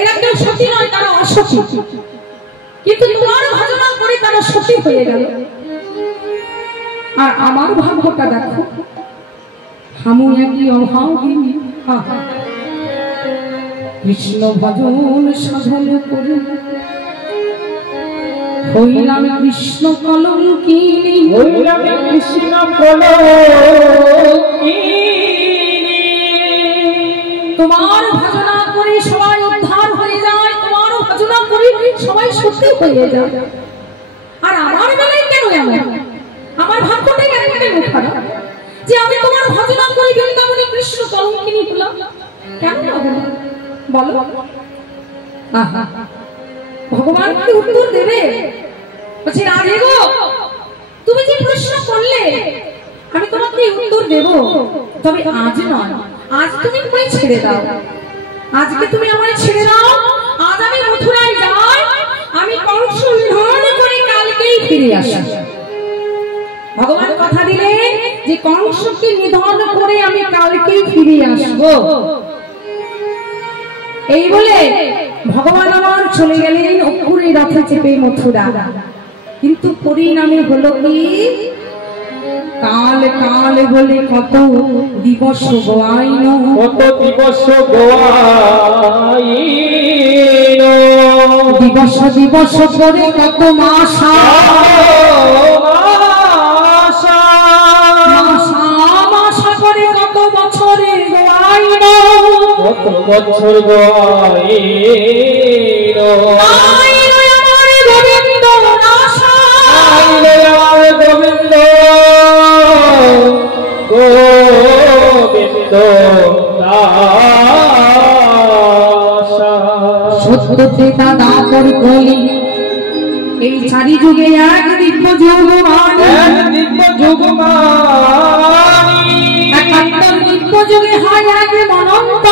এরা কেউ সতী নয়, তারা অসতী। কিন্তু তোমার ভজনা করে তারা সতী হয়ে গেল। আর আমার ভাগ্যটা দেখো, আমি একই অভাগিনী, কৃষ্ণ ভজন সাধন করে হইলাম কৃষ্ণ কলঙ্কিনী, হইলাম কৃষ্ণ কলঙ্কিনী। তোমার ভজনা করে সবাই উদ্ধার হয়ে যায়, তোমার ভজনা করে সবাই সত্যি হয়ে যায়। আর আমার বেলায় কেন এমন? আমার ভাগ্যটাই একেবারে খারাপ যে আমি তোমার ভজনা করে বৃন্দাবনে কৃষ্ণ কলঙ্কিনী হলাম। কেন বলো? ভগবান কি উত্তর দেবে? বলছি, রাধে গো, তুমি যে প্রশ্ন করলে আমি তোমাকে উত্তর দেব, তবে আজ নয়, আজ তুমি আমায় ছেড়ে দাও, আজকে তুমি আমায় ছেড়ে দাও। আজ আমি মথুরায় যাই, আমি কংস নিধন করে কালকেই ফিরে আসি। ভগবান কথা দিলেন যে কংসকে নিধন করে আমি কালকেই ফিরে আসবো। এই বলে ভগবান আমার চলে গেলেন অপুরে রথে চেপে মথুরা। কিন্তু পরিণামে হলো কি? কাল কাল বলে কত দিবস গোয়াইন, কত দিবস গোয়াইন, দিবস দিবস করে কত মাস, মাস করে কত বছরে গোয়াইন, কত বছর গোয়াইন। আমার গোবিন্দ নাশা, আমার গোবিন্দ, গোবিন্দ দাসা। সত্য ত্রেতা দাপর কলি, এই চারি যুগে এক দিব্য যুগমানি, দিব্য যুগমানি, একাত্তর দিব্য যুগে হয় এক মনন্ত,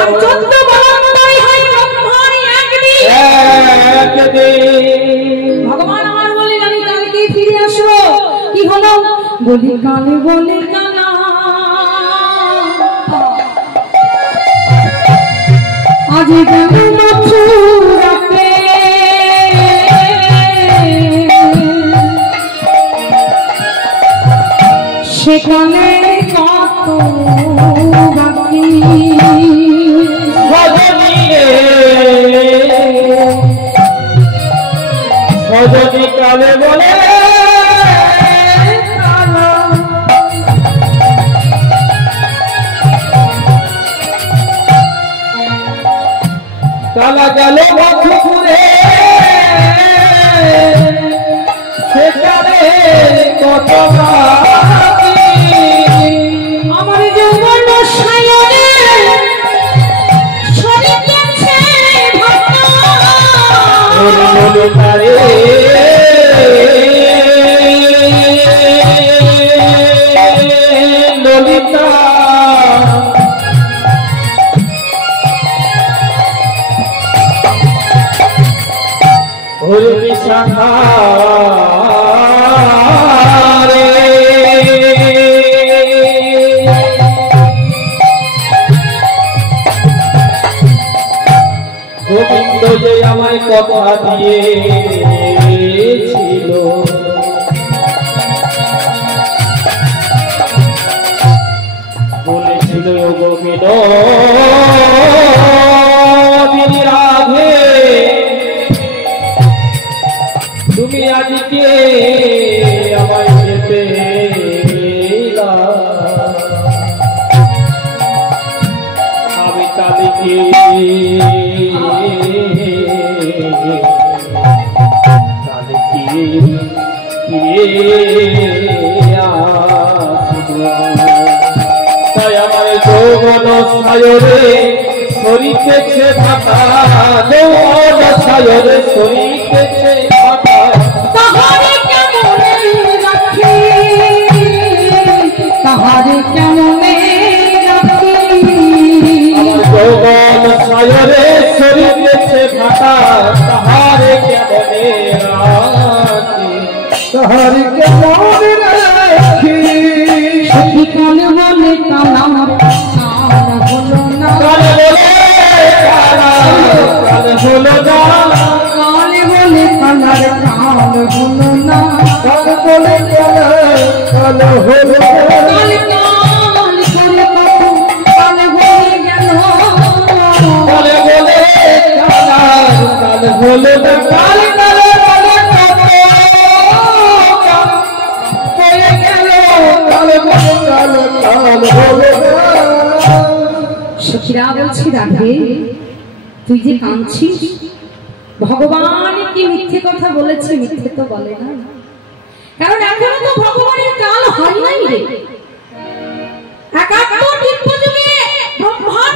আর 14 মনন্তই হয় ব্রহ্মার একদিন। ভগবান আমার বলেন আমি কালকে ফিরে আসবো। কি হলো? বলি কালে বলে কানা, আজ গেল মথুরাতে, সেখানে কত বাকি। সজনী কালে বলে কালা গেল মধুপুরে, সেখানে কত বাকি। আমার যৌবন সায়নে শরীর গেছে ভাঙা, ললিতা ও মধুর বিশাখা গোবিন্দ যে আমায় কথা দিয়েছিল বলেছিল গোবিন্দ রাধে তুমি আজকে আমায় যেতে আমি তাদেরকে তাই আমার যৌবন সায়রে শরীরেছে ভাতা যৌবন সায়রে শরীরেছে ভাতা তাহারে কেমনে রাখি তাহারে কেমনে রাখি যৌবন সায়রে শরীরেছে ভাতা তাহারে কেমনে রাখি তাহারে কেমনে রাখি সখী কাল বলে কালাম কাল হলো না কাল বলে কাল হলো না কাল বলে কালার কাল হলো না কাল বলে কাল হলো না কাল কাল করে কখন কাল হয়ে গেল কাল বলে কাল হলো না কাল কাল বলে কত হয়ে গেল কাল বলে কাল হলো না সখীরা বলছি রাধে তুই যে কাঁদছিস ভগবান কি মিথ্যে কথা বলেছে মিথ্যে তো বলে না কারণ এখনো তো ভগবানের কাল হয় নাই রে একাত্তর দিব্যযুগে ব্রহ্মার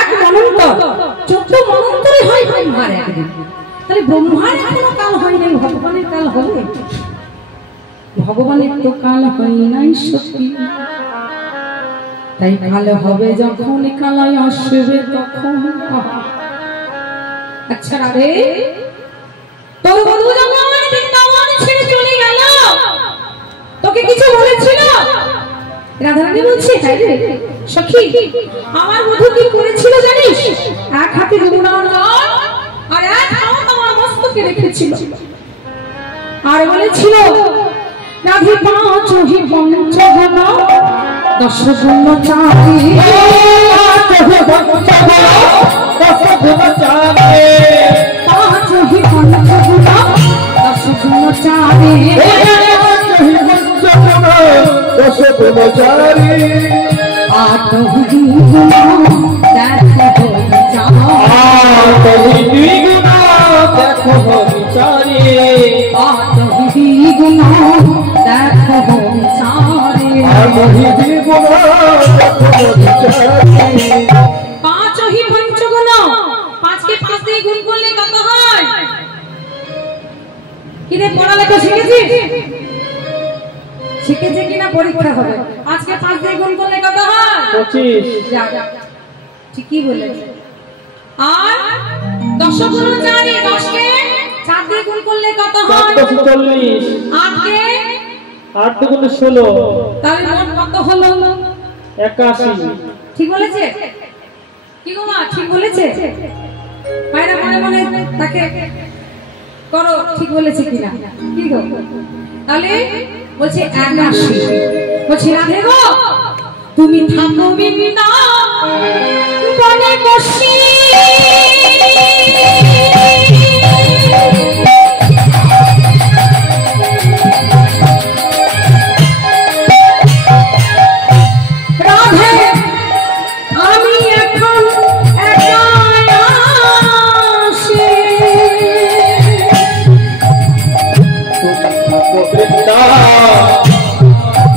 এক মনন্তর 14 মনন্তরে হয় ব্রহ্মার একদিন তাহলে ব্রহ্মার এখনো কাল হয় নাই ভগবানের কাল হবে ভগবানের তো কাল হয় নাই সত্যি তাই ভালো হবে যখন কালাই আসবে তখন আচ্ছা রে তোর বন্ধু যখন বৃন্দাবন ছেড়ে চলে গেল তোকে কিছু বলেছিল রাধারানী বলছে হ্যাঁ রে সখী আমার বন্ধু কি করেছিল জানিস এক হাতে যমুনার জল আর এক হাত আমার মস্তকে রেখেছিল আর বলেছিল রাধে পাঁচ হি পঞ্চগণ 10 গুণ চাঁদি 10 গুণ চাঁদি 5 হি পঞ্চগুণ 10 গুণ চাঁদি 10 গুণ চাঁদি 8 হি গুণ দেখো বিচার 8 হি গুণ দেখো বিচারি 8 হি গুণ দেখো বিচারে 8 হি গুণ দেখো বিচারি 5 হি পঞ্চগুণ 5 কে 5 দিয়ে গুণ করলে কত হয় কিরে পড়ালেখা শিখেছিস শিখেছে কিনা পরীক্ষা হবে আজকে 5 দিয়ে গুণ করলে কত হয় 25 যা ঠিকই বলেছে আর 10 গুণ 4 10 কে 4 দিয়ে গুণ করলে কত হয় 40 8 কে 8 গুণ 16 তাহলে মোট কত হলো 81 ঠিক বলেছে কি গো মা ঠিক বলেছে পায়রা মনে মনে তাকে করো ঠিক বলেছে কিনা কি গো তাহলে বলছে 81 বলছি রাধে গো তুমি থাকো বিনা বনে বসি রাধে আমি এখন একা আসি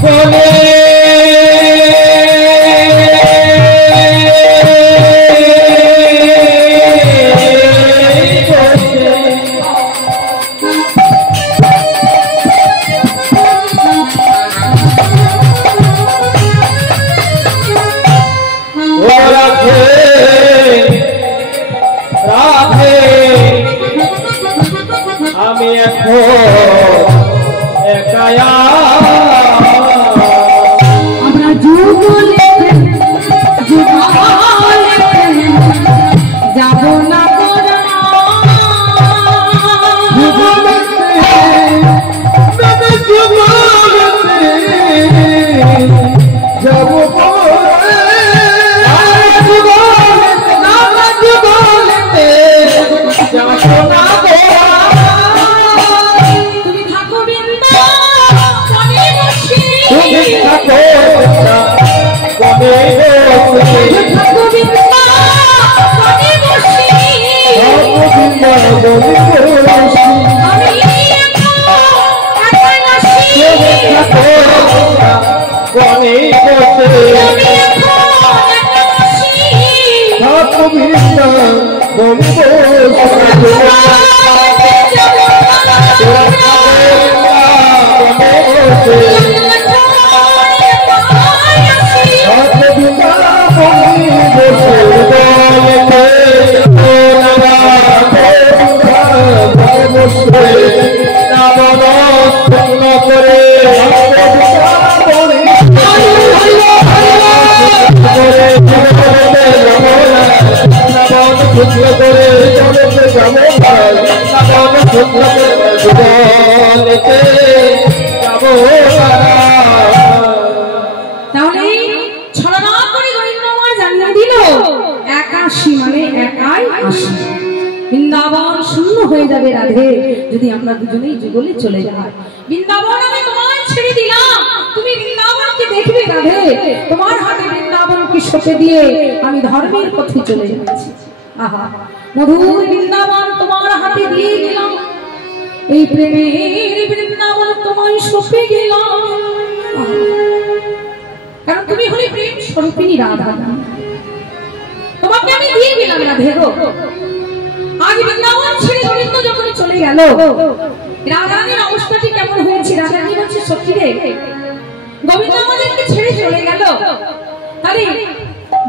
বলে রাধে রাধে আমি এখন একায়া আমরা যুগলে যাব না বৃন্দাবন শূন্য হয়ে যাবে রাধে যদি আমরা দুজনেই যুগলে চলে যাই। বৃন্দাবন আমি তোমার ছেড়ে দিলাম, তুমি বৃন্দাবনকে দেখবে রাধে, তোমার হাতে বৃন্দাবনকে সঁপে দিয়ে আমি ধর্মের পথে চলে যাচ্ছি। আহা মধুর বৃন্দাবন তোমার হাতে দিয়ে গেলাম, এই প্রেমের বৃন্দাবন তোমায় সঁপে গেলাম, কারণ তুমি হলে প্রেম স্বরূপিণী রাধা, তোমাকে আমি দিয়ে গেলাম রাধে গো। আজ বৃন্দাবন ছেড়ে গোবিন্দ যখন চলে গেল, রাধারানীর অবস্থাটি কেমন হয়েছে? রাধারানী বলছে সখী রে, গোবিন্দ আমাদেরকে ছেড়ে চলে গেল, তাহলে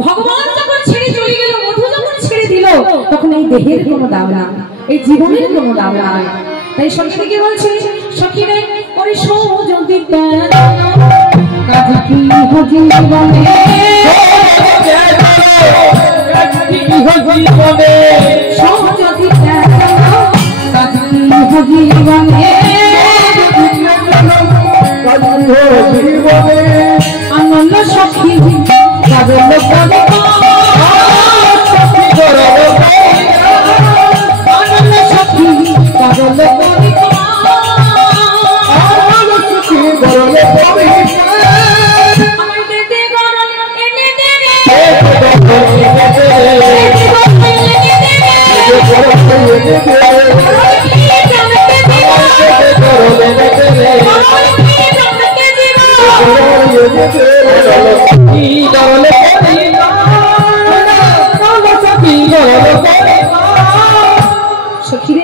ভগবান যখন ছেড়ে চলে গেল, মধু যখন ছেড়ে দিল, তখন এই দেহের কোনো দাম নাই, এই জীবনের কোনো দাম নাই। তাই সখীকে বলছে সখী রে, ওরে যদি কাজ কি জীবনে আনন্দ সখী আনন্দ সখী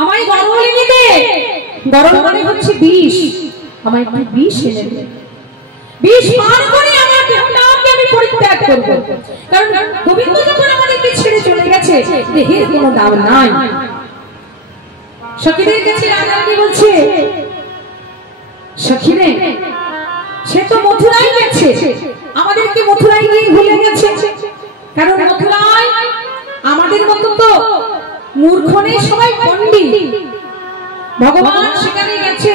আমায় গরম লেগে দে, গরম মানে হচ্ছে বিষ, আমায় একটু বিষ এনে দে, বিষ পান করে আমার দেহটাকে আমি পরিত্যাগ করব, কারণ গোবিন্দ যখন আমাদেরকে ছেড়ে চলে গেছে, দেহের কোনো দাম নাই। সখীদের কাছে রাধারানী বলছে সখী রে, সে তো মথুরায় গেছে, আমাদেরকে মথুরায় গিয়ে ভুলে গেছে, কারণ মথুরায় আমাদের মতো তো মূর্খ নেই, সবাই পণ্ডিত। ভগবান সেখানে গেছে,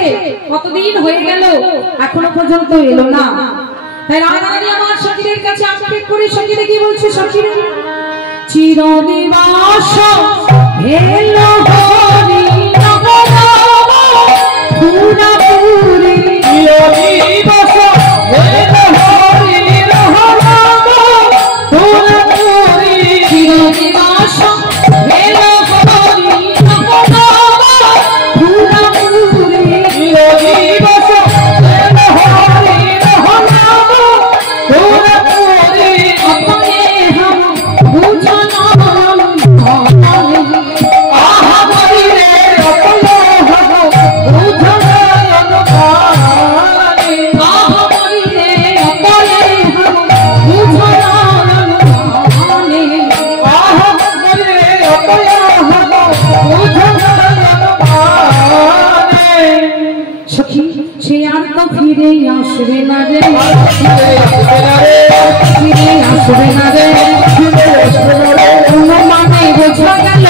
কতদিন হয়ে গেল, এখনো পর্যন্ত এলো না। তাই রাধারানী আমার সখীদের কাছে আক্ষেপ করে সখীরে কি বলছে, সখীরে চিরনিবাস হেলো হরি পুরাপুরি চিরনিবাস হেলো হরি পুরাপুরি চিরনিবাস হেলো হরি পুরাপুরি চিরনিবাস হেলো হরি পুরাপুরি अपने हम बुझना आहा हरि रे अपने हम बुझना आहा हरि रे अपने हम बुझना आहा हरि रे अपने ফিরে আসবে না রে, ফিরে আসবে না রে, ফিরে আসবে না রে, ফিরে আসবে না রে, মানে বোঝা গেল,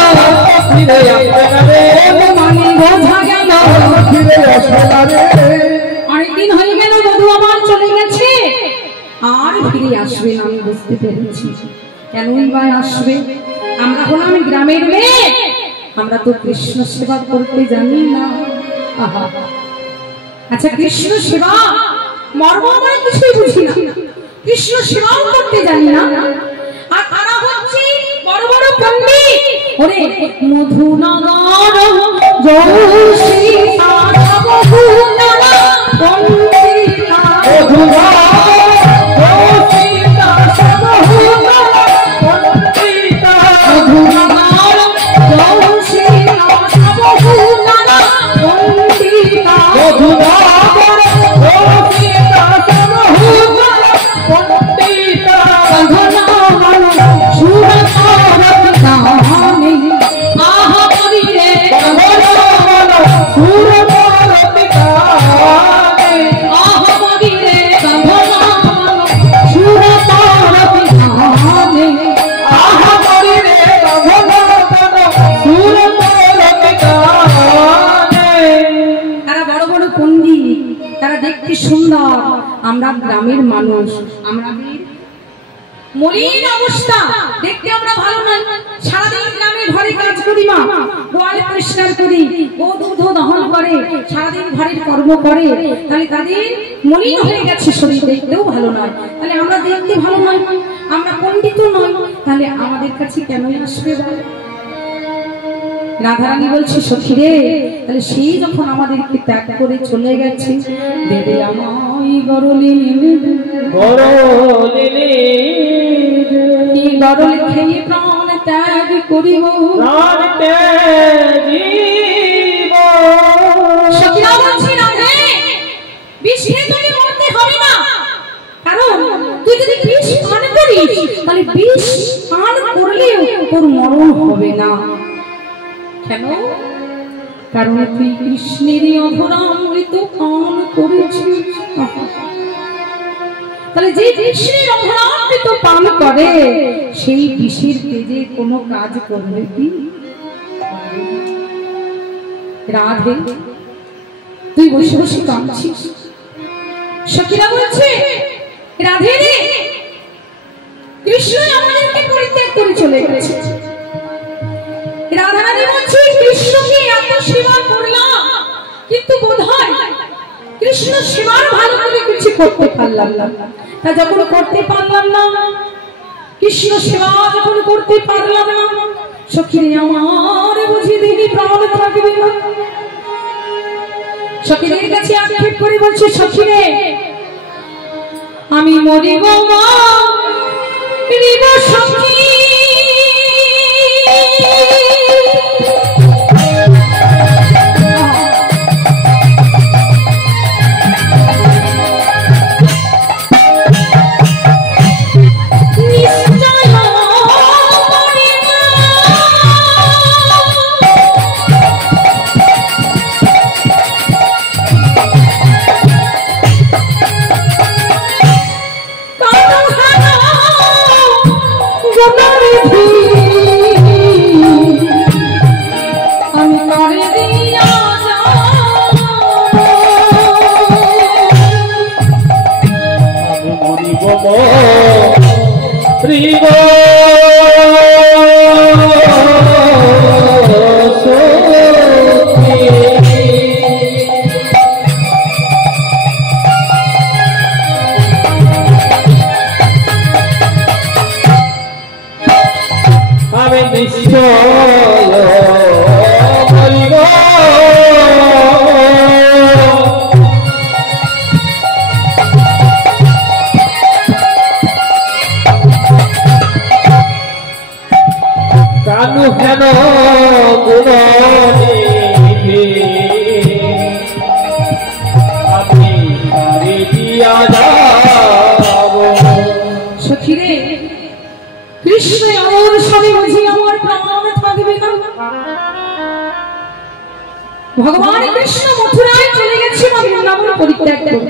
ফিরে আসবে না রে, মানে বোঝা গেল, ফিরে আসবে না রে। অনেকদিন হয়ে গেল বধূ আমার চলে গেছে, আর ফিরে আসবে না। আমি বুঝতে পেরেছি কেনই বা আসবে। আমরা হলাম গ্রামের মেয়ে, আমরা তো কৃষ্ণ সেবা করতে জানি না। আহা, আচ্ছা কৃষ্ণ সেবা মর্ম আমরা কিছুই বুঝি না, কৃষ্ণ সেবাও করতে জানি না। আর তারা হচ্ছে বড় বড় পণ্ডিত, ওরে মধুনগর জয়সীতা মধুনগর পণ্ডিতা মধুরা জয়সীতা মধুনগর পণ্ডিতা, মধুনগর জয়সীতা মধুনগর পণ্ডিতা মধুরা জয়সীতা মধুনগর পণ্ডিতা, সুন্দর। আমরা গ্রামের মানুষ, আমাদের মলিন অবস্থা দেখতে আমরা ভালো নয়। সারাদিন গ্রামের ঘরে কাজ করি, মা গোয়াল পরিষ্কার করি, গো দুধ দহন করে, সারাদিন ঘরের কর্ম করে, তাহলে তাদের মলিন হয়ে গেছে শরীর, দেখতেও ভালো নয়। তাহলে আমরা দেখতে ভালো নয়, আমরা পণ্ডিত নয়, তাহলে আমাদের কাছে কেন আসবে? রাধারানী বলছে সখী রে, তাহলে সেই যখন আমাদেরকে ত্যাগ করে চলে গেছে, দেবে আমায় গরলে গরলে এই গরলে খেয়ে প্রাণ ত্যাগ করিব, প্রাণ ত্যাগিব। সখীরা বলছে রাধে, বিষ খেয়ে তোকে মরতে হবে না, কারণ তুই যদি বিষ পান করিস তাহলে বিষ পান করলেও তোর মরণ হবে না। কেন? কারণ তুই কৃষ্ণেরই অধরামৃত পান করেছিস। তাহলে যে কৃষ্ণের অধরামৃত পান করে সেই বিষের তেজে কোনো কাজ করবে কি? রাধে, তুই বসে বসে কাঁদছিস। সখীরা বলছে রাধে রে, কৃষ্ণ আমাদেরকে পরিত্যাগ করে চলে গেছে। রাধারানী বলছে কৃষ্ণকে এত সেবা করলাম, কিন্তু বোধহয় কৃষ্ণ সেবার ভালো করে কিছু করতে পারলাম না। তা যখন করতে পারলাম না, কৃষ্ণ সেবা যখন করতে পারলাম না, সখীরে আমার বুঝি দিদি প্রাণ থাকবে না। সখীদের কাছে আক্ষেপ করে বলছে সখীরে, আমি মরিব মরিব সখী, ভগবান কৃষ্ণ মথুরায় চলে গেছে, বৃন্দাবন পরিত্যাগ করব।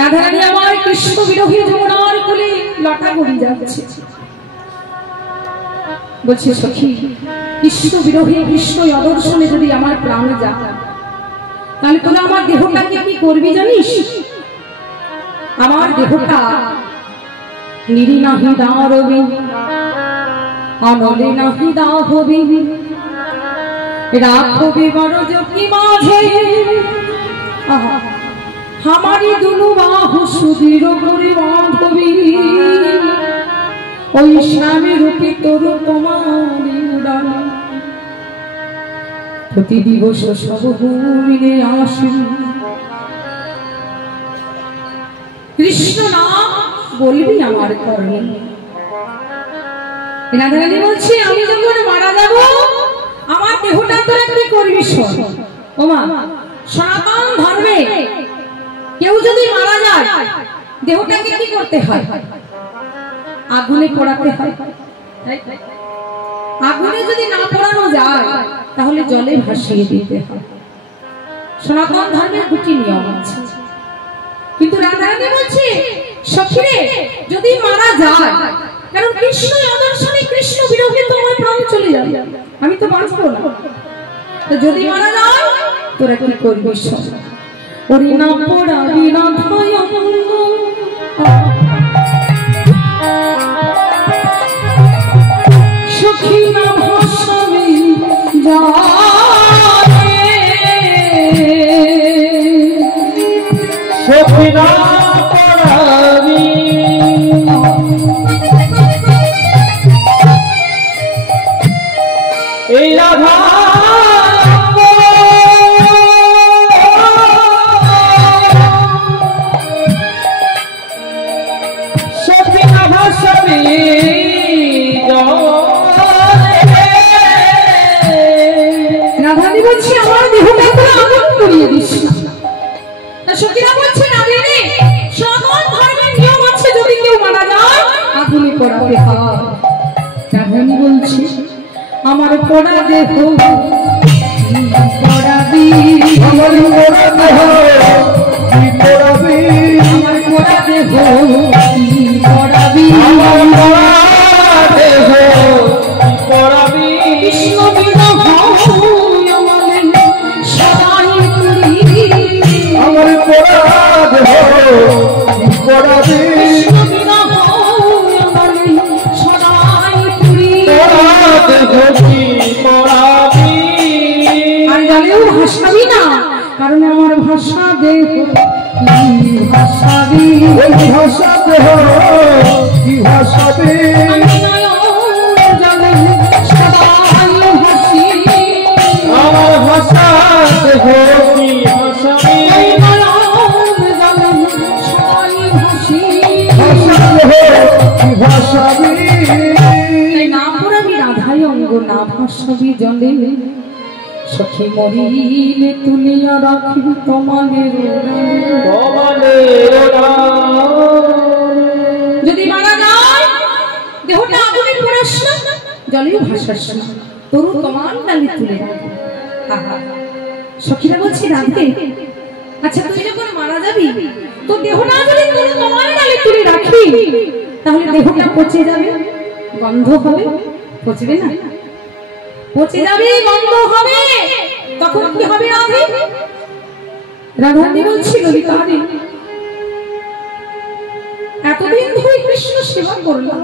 রাধারানী আমার কৃষ্ণ বিরোহী যমুনার কোলে লটা গড়ি যাচ্ছে। বলছে সখী, কৃষ্ণ বিরোহী কৃষ্ণ অদর্শনে যদি আমার প্রাণ যায়, তাহলে তোরা আমার দেহটাকে কি করবি জানিস? আমার দেহটা নিরি নাহি দারবি, অনলে নাহি দাহবি, রাখবি বড় যোগী মাঝে, হামারি দুনু বাহু সুদৃঢ় করে বাঁধবি, ওই স্বামী রূপী তরু তোমারি উড়ানে, প্রতি দিবস সব ভূমিনে আসি। কৃষ্ণ নাম বলবি আমার কর্ণে। রাধারানী বলছে, আমি যখন মারা যাব আমার দেহটা তোরা কি করবি শোন। ওমা, সনাতন ধর্মে কেউ যদি মারা যায় দেহটাকে কি করতে হয়? আগুনে পোড়াতে হয়। আগুনে যদি না পোড়ানো যায় তাহলে জলে ভাসিয়ে দিতে হয়। সনাতন ধর্মের দুটি নিয়ম আছে। কিন্তু রাধারানী বলছে, সখীরে যদি মারা যায়, কারণ কৃষ্ণ আদর্শনে কৃষ্ণ বিরোধী তো আমার প্রাণ চলে যাবে, আমি তো বাঁচবো না, তো যদি মারা যায় তোরা কি করবি? ওরে না পোড়াবি রাধায় অঙ্গ, সখী না ভাসাবি যায়, সখী না পোড়াবি, এই রাধা রাধারানী বলছে, আমার দেহটা পুরো আগুন করিয়ে দিস না। সখীরা বলছে, রাধারানী সনাতন ধর্মের নিয়ম আছে, যদি কেউ মারা যায় আগুনে পোড়াতে হয়। রাধারানী বলছে, আমার পোড়া দেহ পোড়াবি, আমার পোড়া দেহ পোড়াবি, আমার পোড়া দেহ পোড়াবি, আমার পোড়া দেহ পোড়াবি, কৃষ্ণ বিরহ আমালে সদাই পুরি, আমার পোড়া দেহ পোড়াবি, কৃষ্ণ বিরহ আমালে সদাই পুরি, পোড়া দেহ কি পোড়াবি, আর জানেও ভাসাবি না, কারণ আমার ভাষা দেহ কি ভাসাবি, ওই ভাষা দেহ কি ভাষাবি, আমি নয়ন জলে সদাই ভাসি, আমার ভাষা দেহ কি ভাষাবি, নয়ন জলে সদাই ভাসি, ভাষা দেহ কি ভাষাবি, না পোড়াবি রাধাই অঙ্গ, না ভাসাবি জলে, সখী মরিলে তুলিয়া রাখিবি তোমাদের যদি মারা যায় দেহটা আগুনে পোড়াস না, জলেও ভাসাস না, তরু তোমার ডালি তুলে রাখবি। সখীরা বলছি, রাধে আচ্ছা তুই যখন মারা যাবি তো দেহটা যদি তরু তোমার ডালি তুলে রাখি, তাহলে দেহটা পচে যাবে, গন্ধ হবে, পচবে না, পচে যাবে, গন্ধ হবে, তখন কি হবে? রাধে রাধারানী বলছিল, ললিতারে এতদিন ধরে কৃষ্ণ সেবা করলাম,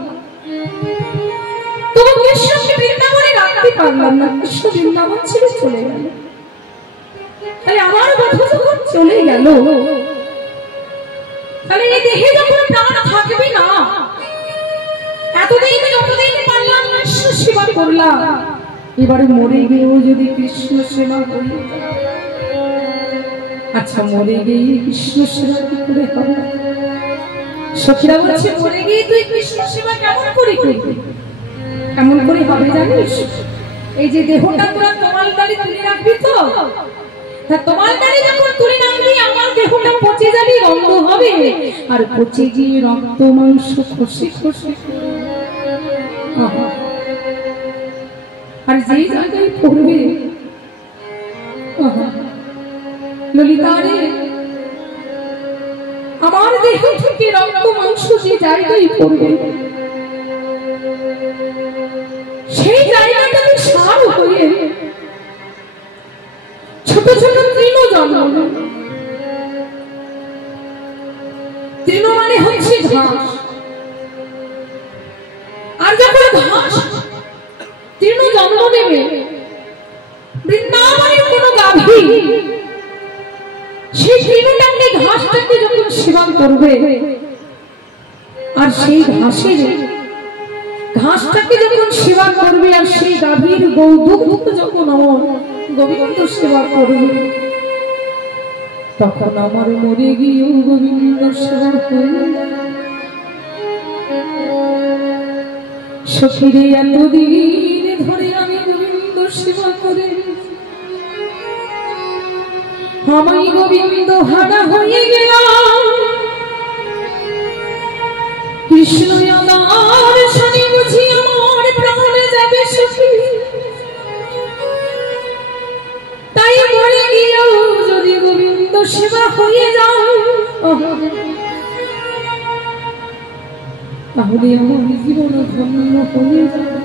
তবু কৃষ্ণকে বৃন্দাবনে রাখতে পারলাম না, কৃষ্ণ বৃন্দাবন ছেড়ে চলে গেল, তাহলে আমার বধূ যখন চলে গেল, তাহলে এই দেহে যখন প্রাণ থাকবে না, এতদিন যতদিন পারলাম কৃষ্ণ সেবা করলাম, এবারে মরে গিয়েও যদি কৃষ্ণ সেবা করি, আচ্ছা মরে গিয়ে কৃষ্ণ সেবা কি করে হবে? সখীরা বলছে, মরে গিয়ে তুই কৃষ্ণ সেবা কেমন করে করবি? কেমন করে হবে জানিস? এই যে দেহটা তোরা তোমাল তালি তুলে রাখবি, তো তা তোমাল তালি যখন তুলে রাখবি আমার দেহটা পচে যাবে, গন্ধ হবে, আর পচে গিয়ে রক্ত মাংস খসে খসে, আর যে জায়গায় পড়বে ললিতা রে, আমার দেহ থেকে রক্ত মাংস যে জায়গায় পড়বে সেই জায়গাটাতে সার হয়ে ছোট ছোট তৃণ জন্ম নেবে। তৃণ মানে হচ্ছে ঘাস। আর যখন ঘাস তৃণ জন্ম নেবে, বৃন্দাবনের কোন গাভী সেই তৃণটাকে ঘাসটাকে যখন সেবন করবে, আর সেই ঘাসটাকে যখন সেবা করবে, আর সেই গাভীর গৌদুগ্ধ যখন আমার গোবিন্দ সেবা করবে, তখন আমার মরে গিয়েও গোবিন্দ সেবা করবে। সখীরে এতদিন ধরে আমি গোবিন্দ সেবা করে আমি গোবিন্দ হারা হয়ে গেলাম। কৃষ্ণ আমার শনি বুঝি আমার প্রাণে যাবে সখী, তাই মরে গিয়েও যদি গোবিন্দ সেবা হয়ে যায় তাহলে আমার জীবন ধন্য হয়ে যাবে।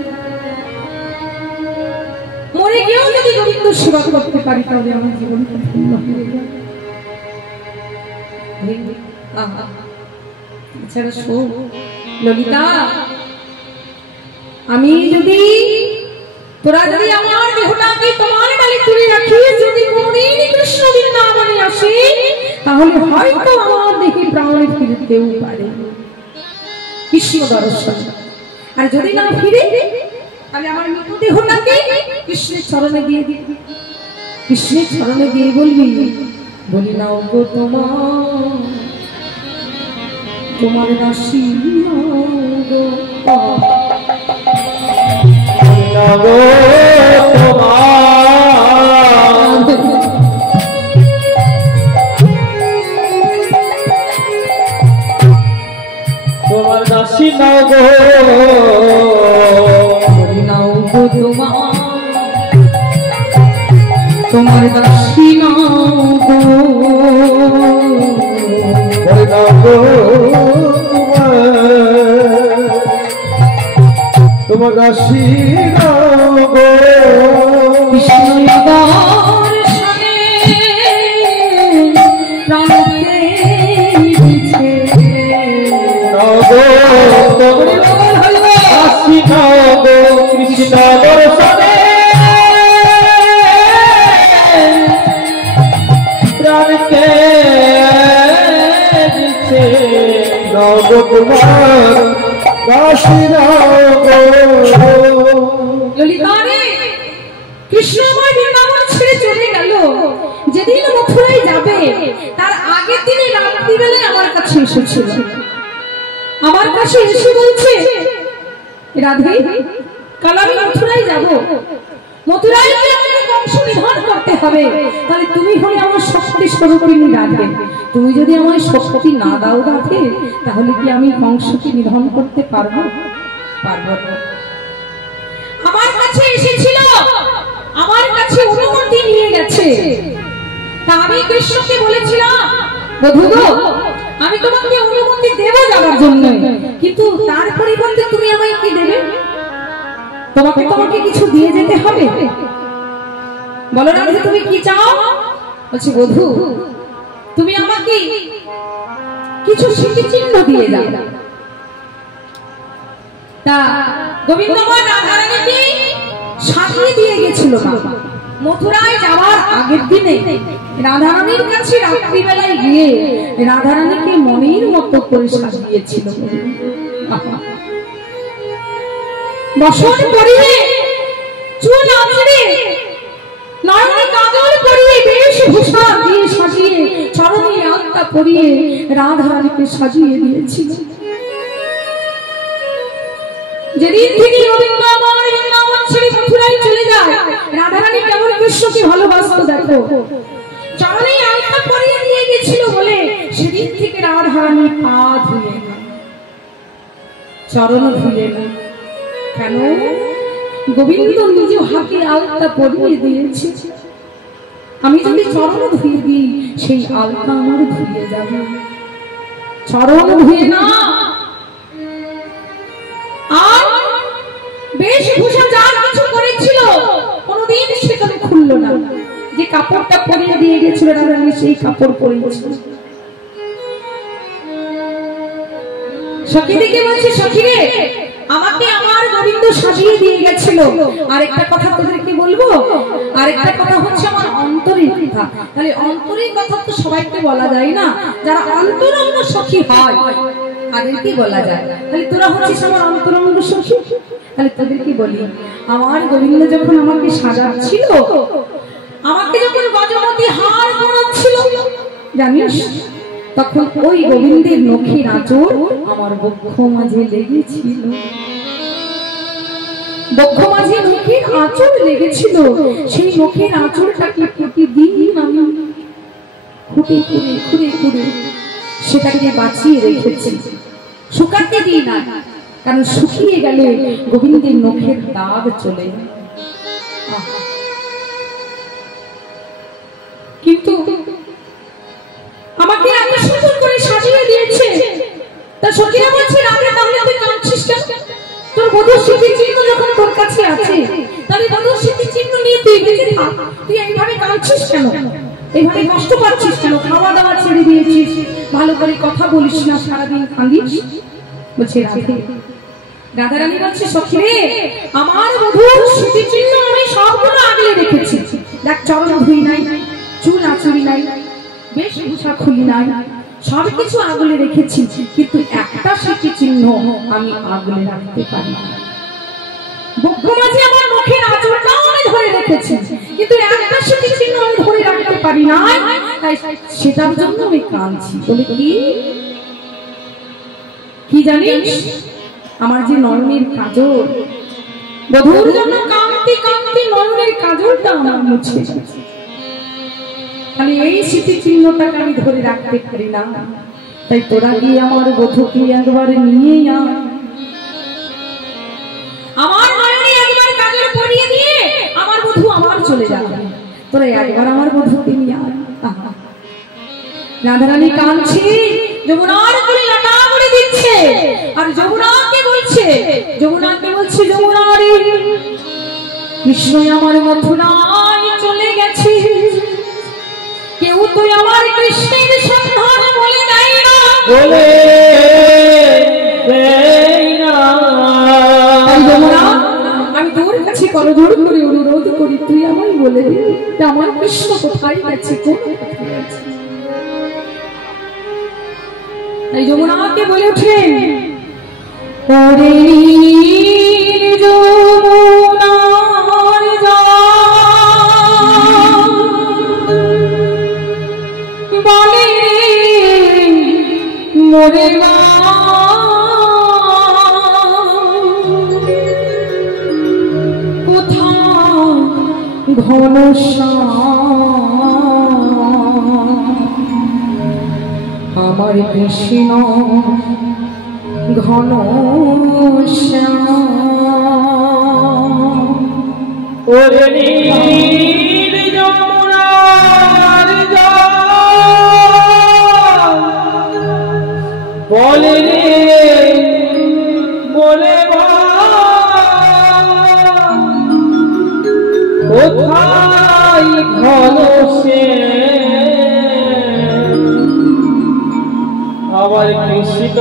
মরে গিয়েও যদি গোবিন্দ সেবা করতে পারি তাহলে আমার জীবন ধন্য হয়ে যাবে। ললিতা, আমি যদি তোরা যদি আমার দেহটাকে তোমার গালে তুলে রাখি, যদি কোনদিন কৃষ্ণ বৃন্দাবনে আসে তাহলে হয়তো আমার দেহে প্রাণ ফিরতেও পারে কৃষ্ণ দর্শন। আর যদি না ফিরে তাহলে আমার মৃত দেহটাকে কৃষ্ণের চরণে দিয়ে দিবি। কৃষ্ণের চরণে দিয়ে বলবি, বলি না গো তোমার দাসী তোমার দাসী নাও গো, নাও গো তোমার দাসী নাও গো, তোমার দাসী নাও গো। কৃষ্ণ দর্শনে প্রাণে দাসী নাও গো, কৃষ্ণ দর্শনে প্রাণকে দিচ্ছে নাও গো তোমার দাসী নাও গো। ললিতা রে, কৃষ্ণ আমার বৃন্দাবন ছেড়ে চলে গেল। যেদিন মথুরায় যাবে তার আগের দিনে রাত্রিবেলায় আমার কাছে এসেছিল। আমার কাছে এসে বলছে, রাধে, কাল আমি মথুরায় যাব, মথুরায় গিয়ে আমাকে কংস নিধন করতে হবে। তাহলে তুমি হলে আমার শক্তি স্বরূপিণী রাধে, তুমি যদি আমায় শক্তি না দাও রাধে, তাহলে কি আমি কংসকে নিধন করতে পারবো? পারবো না। আমার কাছে এসেছিল, আমার কাছে অনুমতি নিয়ে গেছে। তা আমি কৃষ্ণকে বলেছিলাম, বধূ গো, আমি তোমাকে অনুমতি দেব যাওয়ার জন্য, কিন্তু তার পরিবর্তে তুমি আমায় কি দেবে? তোমাকে কিছু দিয়ে যেতে হবে। বলো রাধে, তুমি কি চাও? বলছি, বধূ, তুমি আমাকে কিছু স্মৃতিচিহ্ন দিয়ে যাও। তা গোবিন্দ রাধারানীকে সাজিয়ে দিয়ে গেছিল বাবা। মথুরায় যাওয়ার আগের দিনে রাধারানীর কাছে রাত্রিবেলায় গিয়ে রাধারানীকে মনের মতো করে সাজিয়েছিল। বসন পরিয়ে, চুল আঁচড়ে, নয়নে কাজল পরিয়ে, বেশভূষা দিয়ে সাজিয়ে, চরণে আলতা পরিয়ে রাধারানীকে সাজিয়ে দিয়েছিল। যেদিন থেকে গোবিন্দ আমার বৃন্দাবন ছেড়ে মথুরায় চলে যায়, রাধারানী কেমন কৃষ্ণকে ভালোবাসতো দেখো। চরণে আলতা পরিয়ে দিয়ে গেছিল বলে সেদিন থেকে রাধারানী পা ধুয়ে না, চরণ ধুয়ে না। কেন? গোবিন্দ নিজ হাতে আলতা পরিয়ে দিয়েছে। আমি যদি চরণ ধুয়ে দিই সেই আলতা আমার ধুয়ে যাবে। চরণ ধুয়ে না, আর বেশভূষা যা কিছু করেছিল কোনদিন সেটা খুললো না। যে কাপড়টা পরিয়ে দিয়ে গেছিল রাধারানী সেই কাপড় পরিয়েছিল। সখীদিকে বলছে, সখী রে, আমাকে আমার গোবিন্দ সাজিয়ে দিয়ে গেছিল। আরেকটা কথা তোদেরকে বলবো, আরেকটা কথা হচ্ছে আমার অন্তরের কথা। তাহলে অন্তরের কথা তো সবাইকে বলা যায় না, যারা অন্তরঙ্গ সখী হয় তাদেরকে বলা যায়। তাহলে তোরা হচ্ছিস আমার অন্তরঙ্গ সখী। তাহলে তোদেরকে বলি, আমার গোবিন্দ যখন আমাকে সাজাচ্ছিল, আমাকে যখন গজমতি হার পরাচ্ছিল, জানিস তখন ওই গোবিন্দের নখের আঁচড় আমার বক্ষ মাঝে লেগেছিল। বক্ষ মাঝে নখের আঁচড় লেগেছিল। সেই নখের আঁচড়টাকে প্রতিদিন আমি খুঁড়ে খুঁড়ে খুঁড়ে খুঁড়ে সেটাকে বাঁচিয়ে রেখেছি, শুকাতে দিই না। কারণ শুকিয়ে গেলে গোবিন্দের নখের দাগ চলে যায়। কিন্তু আমাকে এত সুন্দর করে সাজিয়ে দিয়েছে। তা সখীরা বলছে, রাধে তাহলে তুই কাঁদছিস কেন? তোর বধূর স্মৃতি চিহ্ন যখন তোর কাছে আছে, তাহলে বধূর স্মৃতি চিহ্ন নিয়ে তুই বেঁচে থাক। তুই এইভাবে কাঁদছিস কেন? এইভাবে কষ্ট পাচ্ছিস কেন? খাওয়া দাওয়া ছেড়ে দিয়েছিস, ভালো করে কথা বলিস না, সারাদিন কাঁদিস। বলছে রাধে, রাধারানী বলছে, সখী রে, আমার বধূর স্মৃতি চিহ্ন আমি সবগুলো আগলে রেখেছি। দেখ, চরণ ধুই নাই, চুল আঁচড়ি নাই, বেশভূষা খুলি নাই, সবকিছু আগলে রেখেছি, কিন্তু একটা স্মৃতি চিহ্ন আমি আগলে রাখতে পারি না। বক্ষ মাঝে আমার মুখের আঁচড়টাও আমি ধরে রেখেছি, কিন্তু একটা স্মৃতি চিহ্ন আমি ধরে রাখতে পারি না। তাই সেটার জন্য আমি কাঁদছি। বলে কি জানিস? আমার যে নয়নের কাজল, বধূর জন্য কাঁদতে কাঁদতে নয়নের কাজলটা আমার মুছে গেছে। খালি এই স্মৃতি চিহ্নটাকে আমি ধরে রাখতে পারি না। তাই তোরা গিয়ে আমার বধূকে একবার নিয়ে আমার নয়নে একবার কাজল পরিয়ে দিয়ে আমার বধূ আমার চলে যাবে। তোরা একবার আমার বধূকে নিয়ে আয়। রাধারানী কাঁদছে, যমুনার কোলে লাটা করে দিচ্ছে, আর যমুনাকে বলছে, যমুনা রে, কৃষ্ণ আমার মথুরায় চলে গেছে, কেউ তো আমার কৃষ্ণের সন্ধান বলে দেয় না, বলে যমুনা, আমি তোর কাছে করজোড় করে অনুরোধ করি, তুই আমায় বলে দে আমার কৃষ্ণ কোথায় গেছে, কোথায় গেছে। তাই যমুনাকে বলে ওঠেন, ওরে যমুনার জল বলে মোরে মা, কোথায় ঘন আমার কৃষ্ণ ঘন ওরে নীল যমুনার জল বলে রে বলে কোথায় ঘন আমার কৃষ্ণ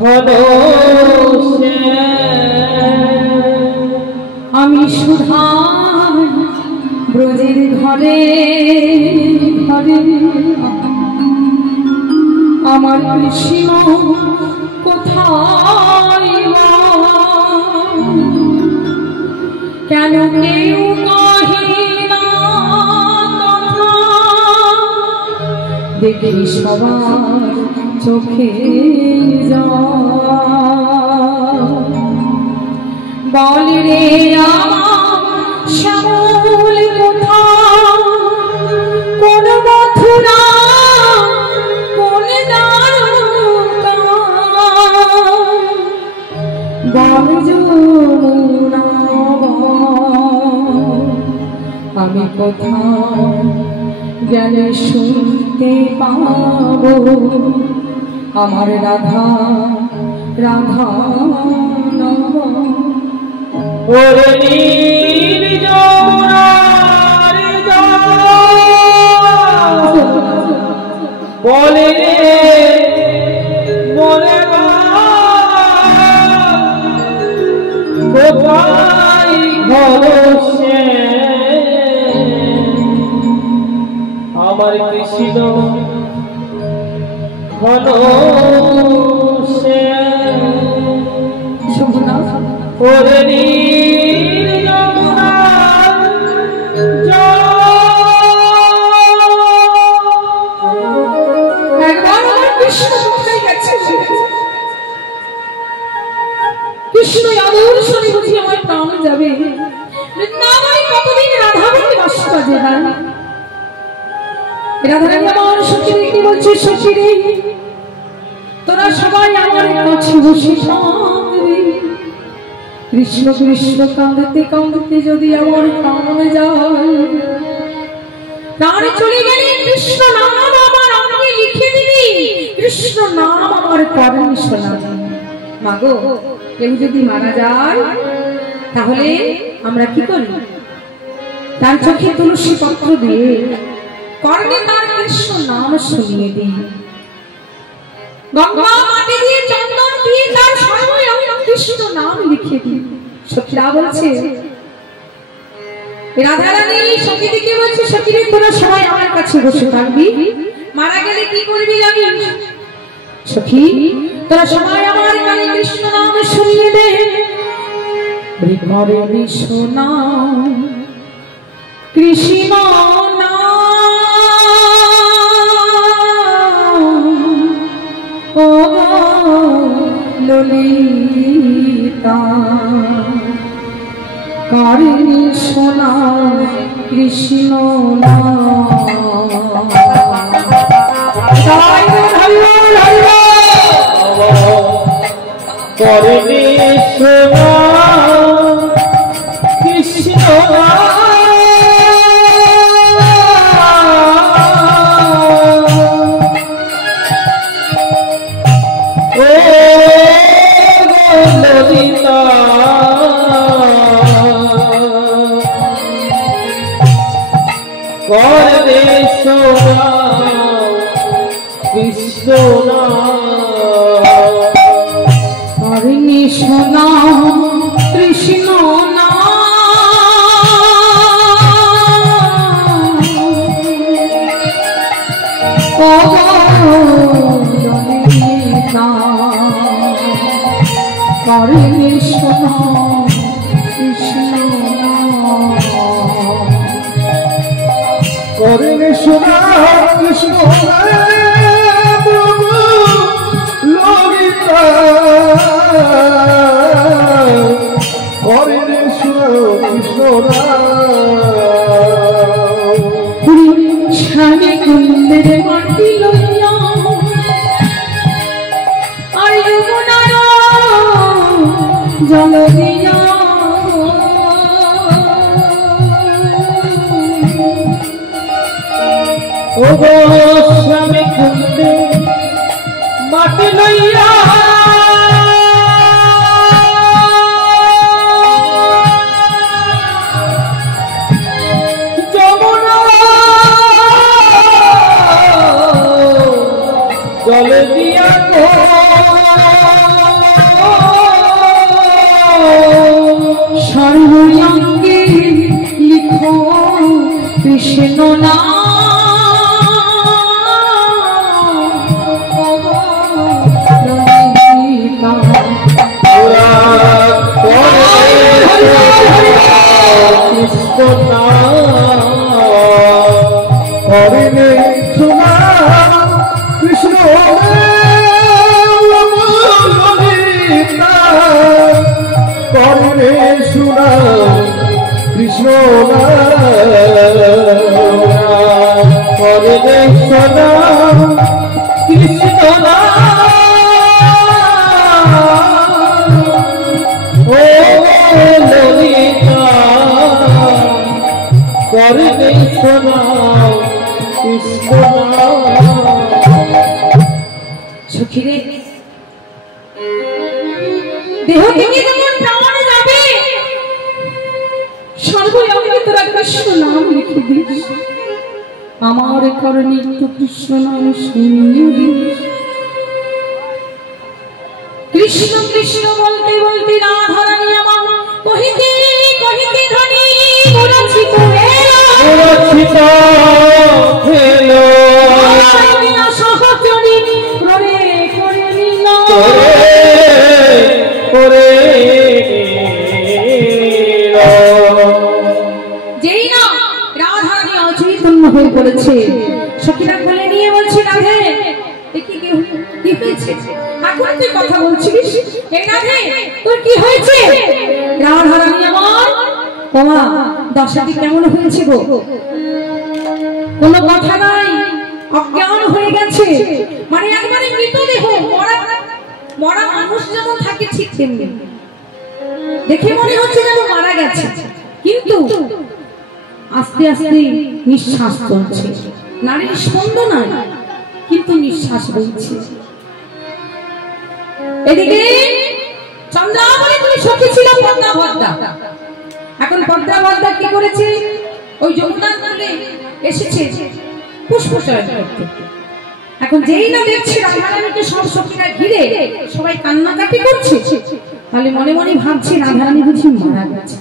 ঘন। আমি সুধা ব্রজের ঘরে ঘরে আমার কৃষ্ণ কোথায়, কেন কেউ কহে না কথা, দেখি সবার চোখে বল রে আমার শ্যামল কোথা, কোন মথুরা কোন দ্বারকা, বল যমুনা আমি কোথাও গেলে শুনতে পাবো আমার রাধা রাধা নাম। ওরে নীল যমুনার জল বলে বলে কোথায় ঘরছে আমার কৃষ্ণ ঘন সে ওরে নীল যমুনার জল। একবার আমার কৃষ্ণ কোথায় গেছে? কৃষ্ণ আদর্শনে বুঝি আমার প্রাণ যাবে। বৃন্দাবনে কতদিন রাধা বলে বাস বাজে না। রাধারানী আমার সখীকে বলছে, সখী রে তোরা সবাই আমার কাছে বসে থাকবি। কৃষ্ণ কৃষ্ণ কাঁদতে কাঁদতে যদি আমার প্রাণ যায়, প্রাণ চলে গেলে কৃষ্ণ নাম আমার আমাকে লিখে দিবি, কৃষ্ণ নাম আমার কর্ণে শোনাবি। মাগো কেউ যদি মারা যায় তাহলে আমরা কি করি? তার চোখে তুলসী পত্র দিয়ে কর্ণে তার কৃষ্ণ নাম শুনিয়ে দিই। গঙ্গা মাটি দিয়ে চন্দন দিয়ে তার সর্বই কৃষ্ণ নাম লিখে দিই। সখীরা বলছে, রাধারানী সখীদিকে বলছে, সখীরে তোরা সবাই আমার কাছে বসে থাকবি, মারা গেলে কি করবি জানিস? সখী তোরা সবাই আমার কানে কৃষ্ণ নাম শুনিয়ে দে। হৃদয়ে বিষ্ণু কৃষ্ণ নাম ও ললিতা কারিণী সোনা কৃষ্ণ নাম। কারিণী সোনা কৃষ্ণ কারিণী সোনা কৃষ্ণ নাম ও ললিতা কারিণী সোনা কৃষ্ণ নাম। কারিণী সোনা কৃষ্ণ ললিতা কারিণী সোনা কৃষ্ণ স্বামী কুন্দের মাটি লইয়া আর যমুনার জল দিয়া ও গো স্বামী কুন্দে মাটি লইয়া যমুনা জল দিয়া গো সর্বঙ্গে লিখো কৃষ্ণ নাম। হরিণে সোনা কৃষ্ণ ললিতা হরিণে সোনা কৃষ্ণ হরিণে সোনা কৃষ্ণ ও ললিতা করে সোনা সখীরে দেহ থেকে যখন প্রাণ যাবে সর্বয়ঙ্গে তোরা কৃষ্ণ নাম লিখে দিস, আমার কারণে একটু কৃষ্ণ নাম শুনিয়ে দিস। কৃষ্ণ কৃষ্ণ বলতে বলতে রাধা রানী আমার কহিতে কহিতে ধনী বলেছি সহচরী করে করে নিল করে যেই না রাধা রানী অচৈতন্য হয়ে পড়েছে, সখীরা কোলে নিয়ে বলছে রাধে কি হয়েছে, এখন তুই কথা বলছিস, এই রাধে তোর কি হয়েছে? রাধা রানী আমার বাবা দশাটি কেমন হয়েছে গো, কোনো কথা নাই, অজ্ঞান হয়ে গেছে, মানে একবারে মৃতদেহ, মরা মানুষ যেমন থাকে ঠিক তেমনি দেখে মনে হচ্ছে যেন মারা গেছে, কিন্তু আস্তে আস্তে নিঃশ্বাস চলছে, নারীর স্পন্দন কিন্তু নিঃশ্বাস বইছে। এদিকে চন্দ্রাবলী তুমি সখী ছিল পদ্মা পদ্মা, এখন পদ্মা পদ্মা কি করেছে, ওই যমুনার তীরে এসেছে পুষ্পচয়ন করতে। এখন যেই না দেখছে রাধারানীকে সব সখীরা ঘিরে সবাই কান্নাকাটি করছে, তাহলে মনে মনে ভাবছে রাধারানী বুঝি মারা গেছে।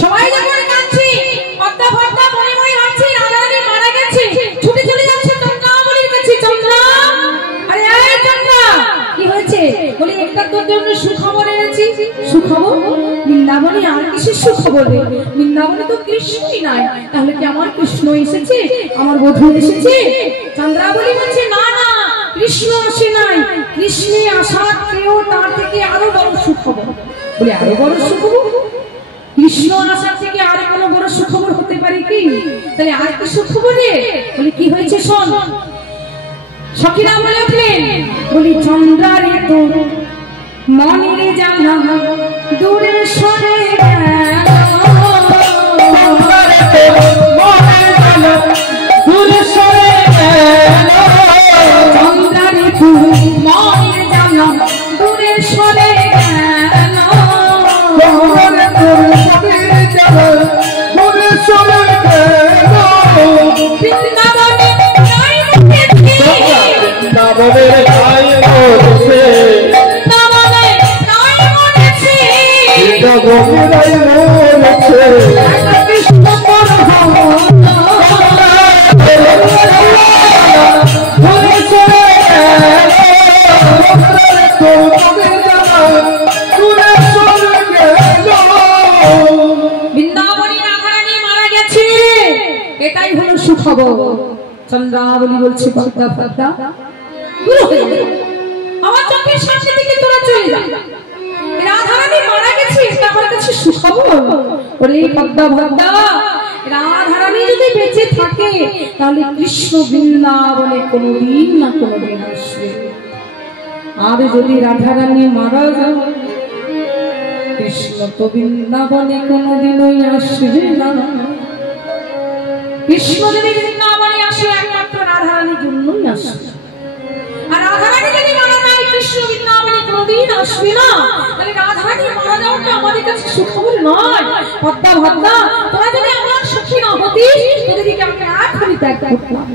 সবাই যখন কাঁদছে পদ্মা পদ্মা মনে মনে ভাবছে রাধারানী মারা গেছে, ছুটে চলে যাচ্ছে চন্দ্রাবলীর কাছে। চন্দ্রা, আরে এই চন্দ্রা কি হয়েছে? বলি একটা তোর জন্য সুখবর এনেছি। সুখবর? বৃন্দাবনে আর কিসের সুখবর? বৃন্দাবনে তো কৃষ্ণই নাই, তাহলে কি আমার কৃষ্ণ এসেছে, আমার বধূ এসেছে? চন্দ্রাবলী বলছে না না, কৃষ্ণ আসে নাই, কৃষ্ণে আসার চেয়েও তার থেকে আরো বড় সুখবর। বলে আরো বড় সুখবর? কৃষ্ণ আসার থেকে আর কোনো বড় সুখবর হতে পারে কি? তাহলে আর কি সুখবর রে? বলি কি হয়েছে শোন। সখীরা বলে উঠলেন, বলি চন্দ্রারে তো মনের জানা দূরে সরে দূরে সরে চন্দ্রারে তো মনের জানা দূরে সরে চন্দ্রাবলী বলছে পদ্মা পদ্মা আমার চোখের সামনে থেকে তোরা চলে যা, রাধারানী মারা গেছে, এটা আমার কাছে সুখবর। বলে পদ্মা পদ্মা, রাধারানী যদি বেঁচে থাকে তাহলে কৃষ্ণ বৃন্দাবনে কোনদিন না কোনদিন আসবে, আর যদি রাধারানী মারা যায় কৃষ্ণ তো বৃন্দাবনে কোনদিনই আসবে না। কৃষ্ণ যদি বৃন্দাবনে আসে একমাত্র রাধারানীর জন্যই আসবে, আর রাধারানী যদি মারা যায় কৃষ্ণ বৃন্দাবনে কোনদিন আসবে না। তাহলে রাধারানী মারা যাওয়াটা আমাদের কাছে সুখবর নয়। পদ্মা পদ্মা, তোরা যদি আমার সখী না হতিস তোদেরকে আমাকে এখনই ত্যাগ করতাম।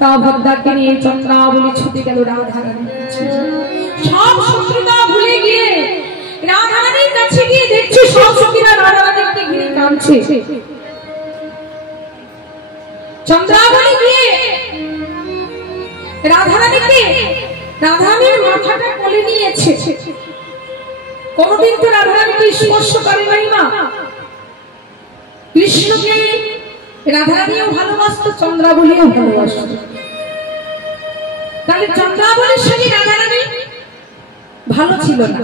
তা পদ্মাকে নিয়ে চন্দ্রাবলী ছুটে গেল রাধারানীর কাছে। সব শত্রুতা ভুলে গিয়ে রাধারানীর কাছে গিয়ে দেখছে সব সখীরা রাধারানীকে ঘিরে কাঁদছে। চন্দ্রাবলী গিয়ে রাধারানীর মাথাটা কোলে নিয়েছে। কোনদিন তো রাধারানীকে স্পর্শ করে নাই মা। কৃষ্ণকে রাধারানীও ভালোবাসতো, চন্দ্রাবলীও ভালোবাসত। তাহলে চন্দ্রাবলীর সঙ্গে রাধারানী ভালো ছিল না,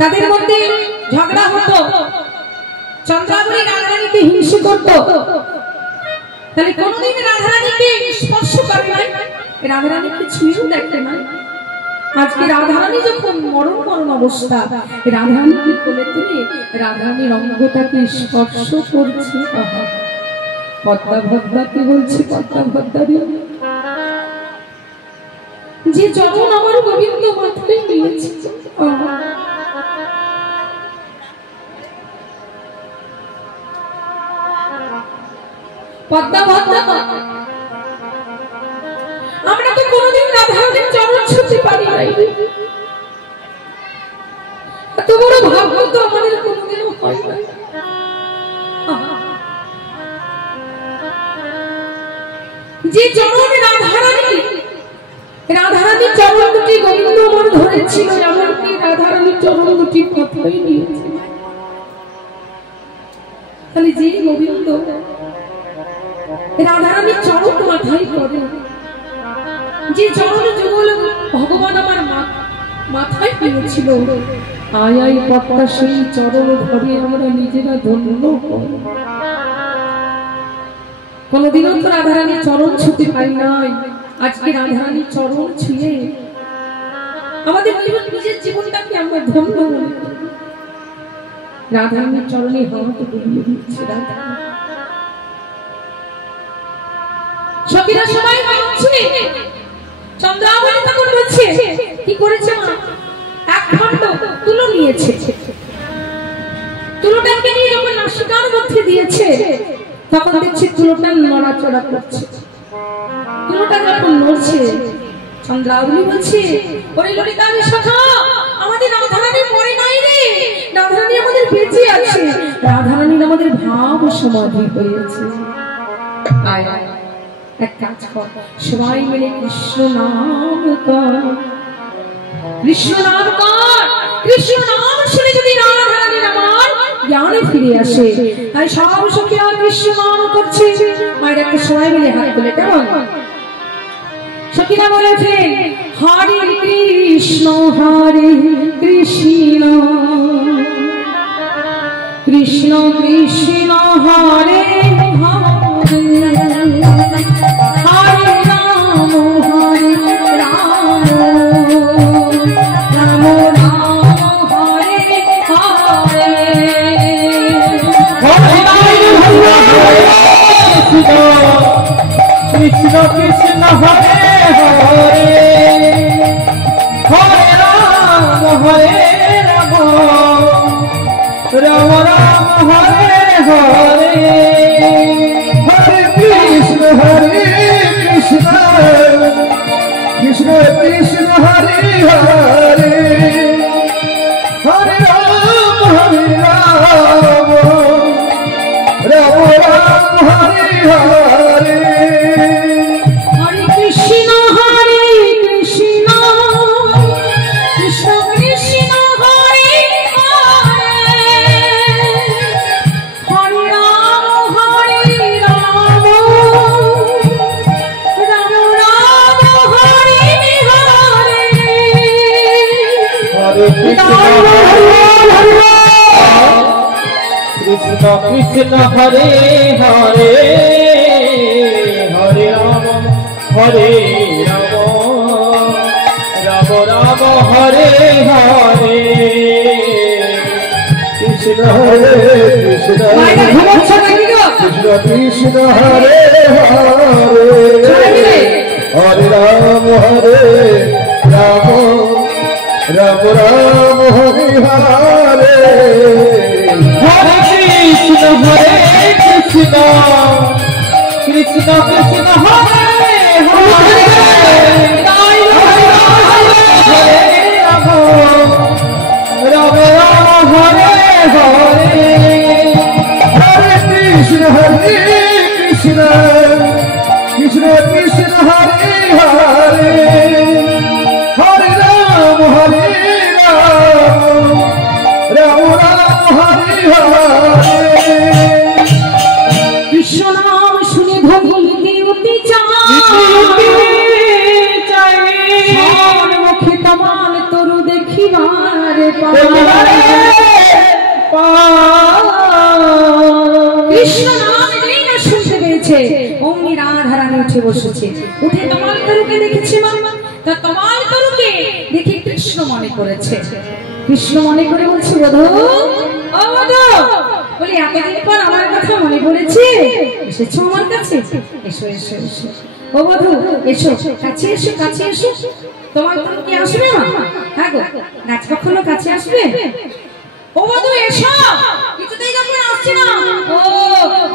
তাদের মধ্যে ঝগড়া হতো, চন্দ্রাবলী রাধারানীকে হিংসে করত। তাহলে কোনদিন রাধারানীকে স্পর্শ করে নাই, রাধারানীকে ছুঁয়েও দেখে নাই। আজকে রাধারানী যখন মরণ অবস্থা, রাধারানীকে কোলে তুলে রাধারানীর অঙ্গটাকে স্পর্শ করছে। পদ্মা ভদ্দাকে বলছে, পদ্মা ভদ্দারে যে চরণ আমার গোবিন্দ মাথায় নিয়েছে, পদ্মা ভদ্দা আমরা তো কোনোদিন রাধারানীর চরণ ছুঁতে পারি নাই, এত বড় ভাগ্য তো আমাদের কোনোদিনও হয় না। যে চরণ রাধারানীর চরণ দুটি গোবিন্দ আমার ধরেছিল, এমনকি রাধারানীর চরণ দুটি মাথায় নিয়েছে। তাহলে যে গোবিন্দ রাধারানীর চরণ মাথায় করে, যে চরণ যুগল ভগবান আমার মাথায় পেয়েছিল, আয় পদ্মা সেই চরণ ধরে আমরা নিজেরা ধন্য। কোনদিনও তো রাধারানীর চরণ ছুঁতে পাই নাই, আজকে রাধারানীর চরণ ছুঁয়ে আমাদের নিজের জীবনটাকে আমরা ধন্য মনে করি। রাধারানীর চরণে হাত বুলিয়ে দিচ্ছে রাধারানী। সখীরা সবাই বলছে, চন্দ্রাবলী ঠাকুর বলছে কি করেছে মা, এক খণ্ড তুলো নিয়েছে, তুলোটাকে নিয়ে যখন নাসিকার মধ্যে দিয়েছে তখন দেখছে তুলোটা নড়াচড়া করছে। তুলোটা যখন নড়ছে, চন্দ্রাবলী বলছে, ওরে ললিতা সখা, আমাদের রাধারানী মরে নাই রে, রাধারানী আমাদের বেঁচে আছে, রাধারানীর আমাদের ভাব সমাধি হয়েছে। আয় এক কাজ কর, সবাই মিলে কৃষ্ণ নাম কর, কৃষ্ণ নাম কর। কৃষ্ণ নাম শুনে যদি রাধারানীর আমার জ্ঞানে ফিরে আসে, তাই সব সখীরা কৃষ্ণ নাম করছে। মায়ের একটা সবাই মিলে হাত তুলে, কেমন সখীরা বলেছে, হরে কৃষ্ণ কৃষ্ণ কৃষ্ণ কৃষ্ণ হরে হরে, হরে রাম রাম রাম হরে হরে, কৃষ্ণ কৃষ্ণ হরে হরে, হরে রাম রাম রাম হরে হরে, হরে কৃষ্ণ কৃষ্ণ কৃষ্ণ হরে হরে, হরে রাম রাম রাম হরে হরে, হরে কৃষ্ণ কৃষ্ণ কৃষ্ণ কৃষ্ণ হরে হরে, হরে রাম রাম রাম হরে হরে, হরে কৃষ্ণ কৃষ্ণ কৃষ্ণ হরে হরে, হরে রাম রাম রাম হরে হরে, কৃষ্ণ হরে কৃষ্ণ কৃষ্ণ কৃষ্ণ হরে হরে, হরে রাম রাম রাম রাম হরে হরে, হরে কৃষ্ণ কৃষ্ণ কৃষ্ণ কৃষ্ণ হরে হরে, রাম রাম হরে হরে, হরে কৃষ্ণ কৃষ্ণ কৃষ্ণ কৃষ্ণ হরে হরে, হরে রাম রাম রাম হরে হরে, কৃষ্ণ নাম শুনে ভক্তি অতি চায়, মুখে কমাল তরু দেখিবারে কৃষ্ণ নাম যেই না শুনতে পেয়েছে, অমনি রাধারানী উঠে বসেছে, উঠে কমাল তরুকে দেখেছে। মামা তা কমাল তরুকে দেখে মনে করেছে। কৃষ্ণ মনে করে বলছে, বধূ ও বধূ, বলি এতদিন পর আমার কথা মনে পড়েছে, এসেছো আমার কাছে? এসো এসো এসো ও বধূ, এসো কাছে এসো কাছে এসো। তোমার তো কি আসবে না? হ্যাঁ গো, গাছ কখনো কাছে আসবে? ও বধূ এসো, কিছুতেই যখন আসছে না। ও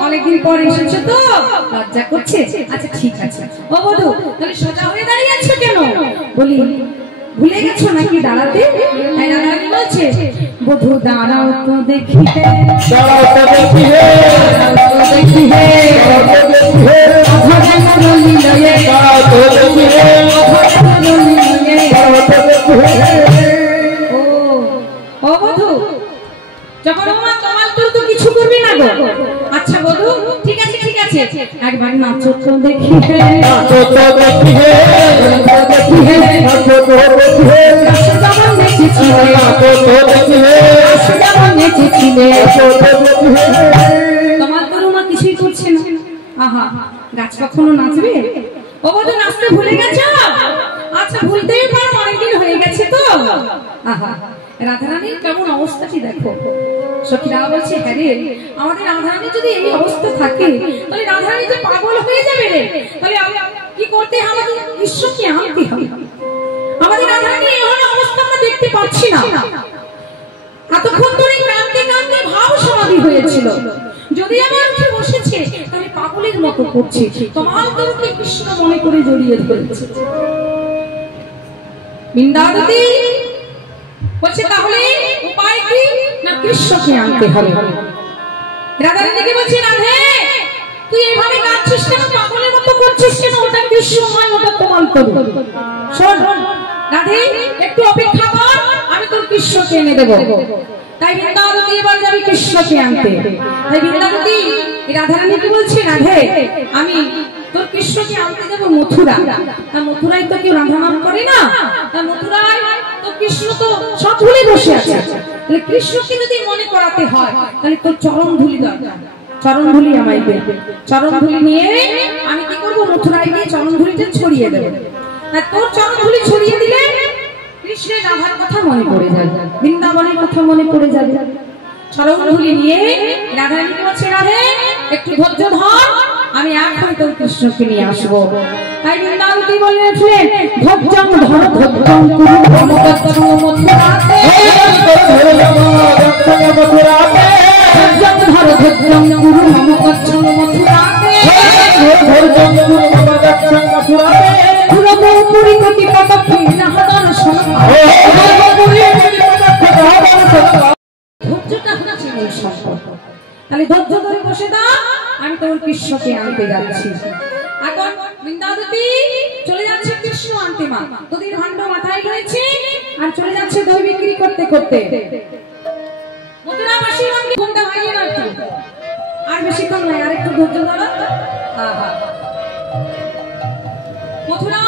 অনেকদিন পর এসেছো তো, লজ্জা করছে? আচ্ছা ঠিক আছে। ও বধূ তাহলে সোজা হয়ে দাঁড়িয়ে আছো কেন? বলি ভুলে গেছো নাকি দাঁড়াতে? তাই রাধারানী বলছে, বধূ দাঁড়াও তো দেখি হে, দাঁড়াও তো দেখি হে, দাঁড়াও তো দেখি হে, দাঁড়াও তো দেখি হে, আধা রলি লয়ে, দাঁড়াও তো দেখি হে, আধা রলি লয়ে, দাঁড়াও তো দেখি হে। ও বধূ, যখন আমার কমাল তোর তো কিছু করবি না গো। আচ্ছা বধূ ঠিক আছে ঠিক আছে, একবার নাচো তো দেখি হে, নাচো তো দেখি হে, দেখি হে, নাচো তো দেখি হে, যেমন নেচেছি হে, নাচো তো দেখি হে, যেমন নেচেছি হে, নাচো তো দেখি হে। তোমার তোর মা কিছুই করছে না। আহা, গাছ কখনো নাচবে? ও বধূ নাচতে ভুলে গেছো? আচ্ছা ভুলতেই পারো, অনেকদিন হয়ে গেছে তো। আহা, রাধারানীর কেমন অবস্থাটি দেখো। সখীরা বলছে, হ্যাঁ রে, আমাদের রাধারানী যদি এই অবস্থা থাকে তাহলে রাধারানী যে পাগল হয়ে যাবে রে। তাহলে কি করতে হবে? ঈশ্বরকে আনতে হবে। আমাদের রাধারানী এমন অবস্থা আমরা দেখতে পাচ্ছি না। এতক্ষণ ধরে কাঁদতে কাঁদতে ভাব সমাধি হয়েছিল, যদি আমার উঠে বসেছে তাহলে পাগলের মতো করছে। তোমার তোরকে কৃষ্ণ মনে করে জড়িয়ে ধরেছে। বৃন্দাবতী বলছে, তাহলে উপায় কি? না কৃষ্ণকে আনতে হবে। রাধারানীকে বলছে, রাধে তুই এইভাবে কাঁদছিস কেন, পাগলের মতো করছিস কেন? ওটা কৃষ্ণ নয়, ওটা তোমার করো। শোন রাধে, একটু অপেক্ষা কর, আমি তোর কৃষ্ণকে এনে দেবো। তাই বৃন্দাবতী এবার যাবি কৃষ্ণকে আনতে। তাই বৃন্দাবতী রাধারানীকে বলছে, রাধে আমি তোর কৃষ্ণকে আনতে যাবো মথুরা। মথুরায় তো কেউ রাধা নাম করে না, মথুরায় তো কৃষ্ণ তো সব ভুলে বসে আছে। তাহলে কৃষ্ণকে যদি মনে করাতে হয় তাহলে তোর চরণ ধুলি দরকার। চরণ ধুলি আমায় দে। চরণ ধুলি নিয়ে আমি কি করবো? মথুরায় গিয়ে চরণ ধুলিটা ছড়িয়ে দেবো। তোর চরণ ধুলি ছড়িয়ে দিলে কৃষ্ণের রাধার কথা মনে পড়ে যাবে, বৃন্দাবনের কথা মনে পড়ে যাবে। চরণ ধুলি নিয়ে রাধারানী বলছে, রাধে একটু ধৈর্য ধর, আমি এখন তোর কৃষ্ণকে নিয়ে আসবো। তাই বৃন্দাবতী বলে উঠলেন, ধৈর্যং ধর ধৈর্যং কুরু মম গচ্ছং মথুরাতে, ধৈর্যং ধর ধৈর্যং কুরু মম গচ্ছং মথুরাতে, ধৈর্যং কুরু মম গচ্ছং মথুরাতে, পুরো পুরি কোটি পদক্ষে নাহদন শোনা। ধৈর্যটা হচ্ছে মূল সম্পর্ক। তাহলে ধৈর্য ধরে বসে দাও, আমি তোমার কৃষ্ণকে আনতে যাচ্ছি। এখন বৃন্দাবতী চলে যাচ্ছে কৃষ্ণ আনতে। মা তোদের ভাণ্ড মাথায় রয়েছে আর চলে যাচ্ছে দই বিক্রি করতে করতে। মথুরাবাসী মনকে ঘুমটা ভাঙিয়ে না, আর বেশিক্ষণ নয়, আর একটু ধৈর্য ধরো। মথুরা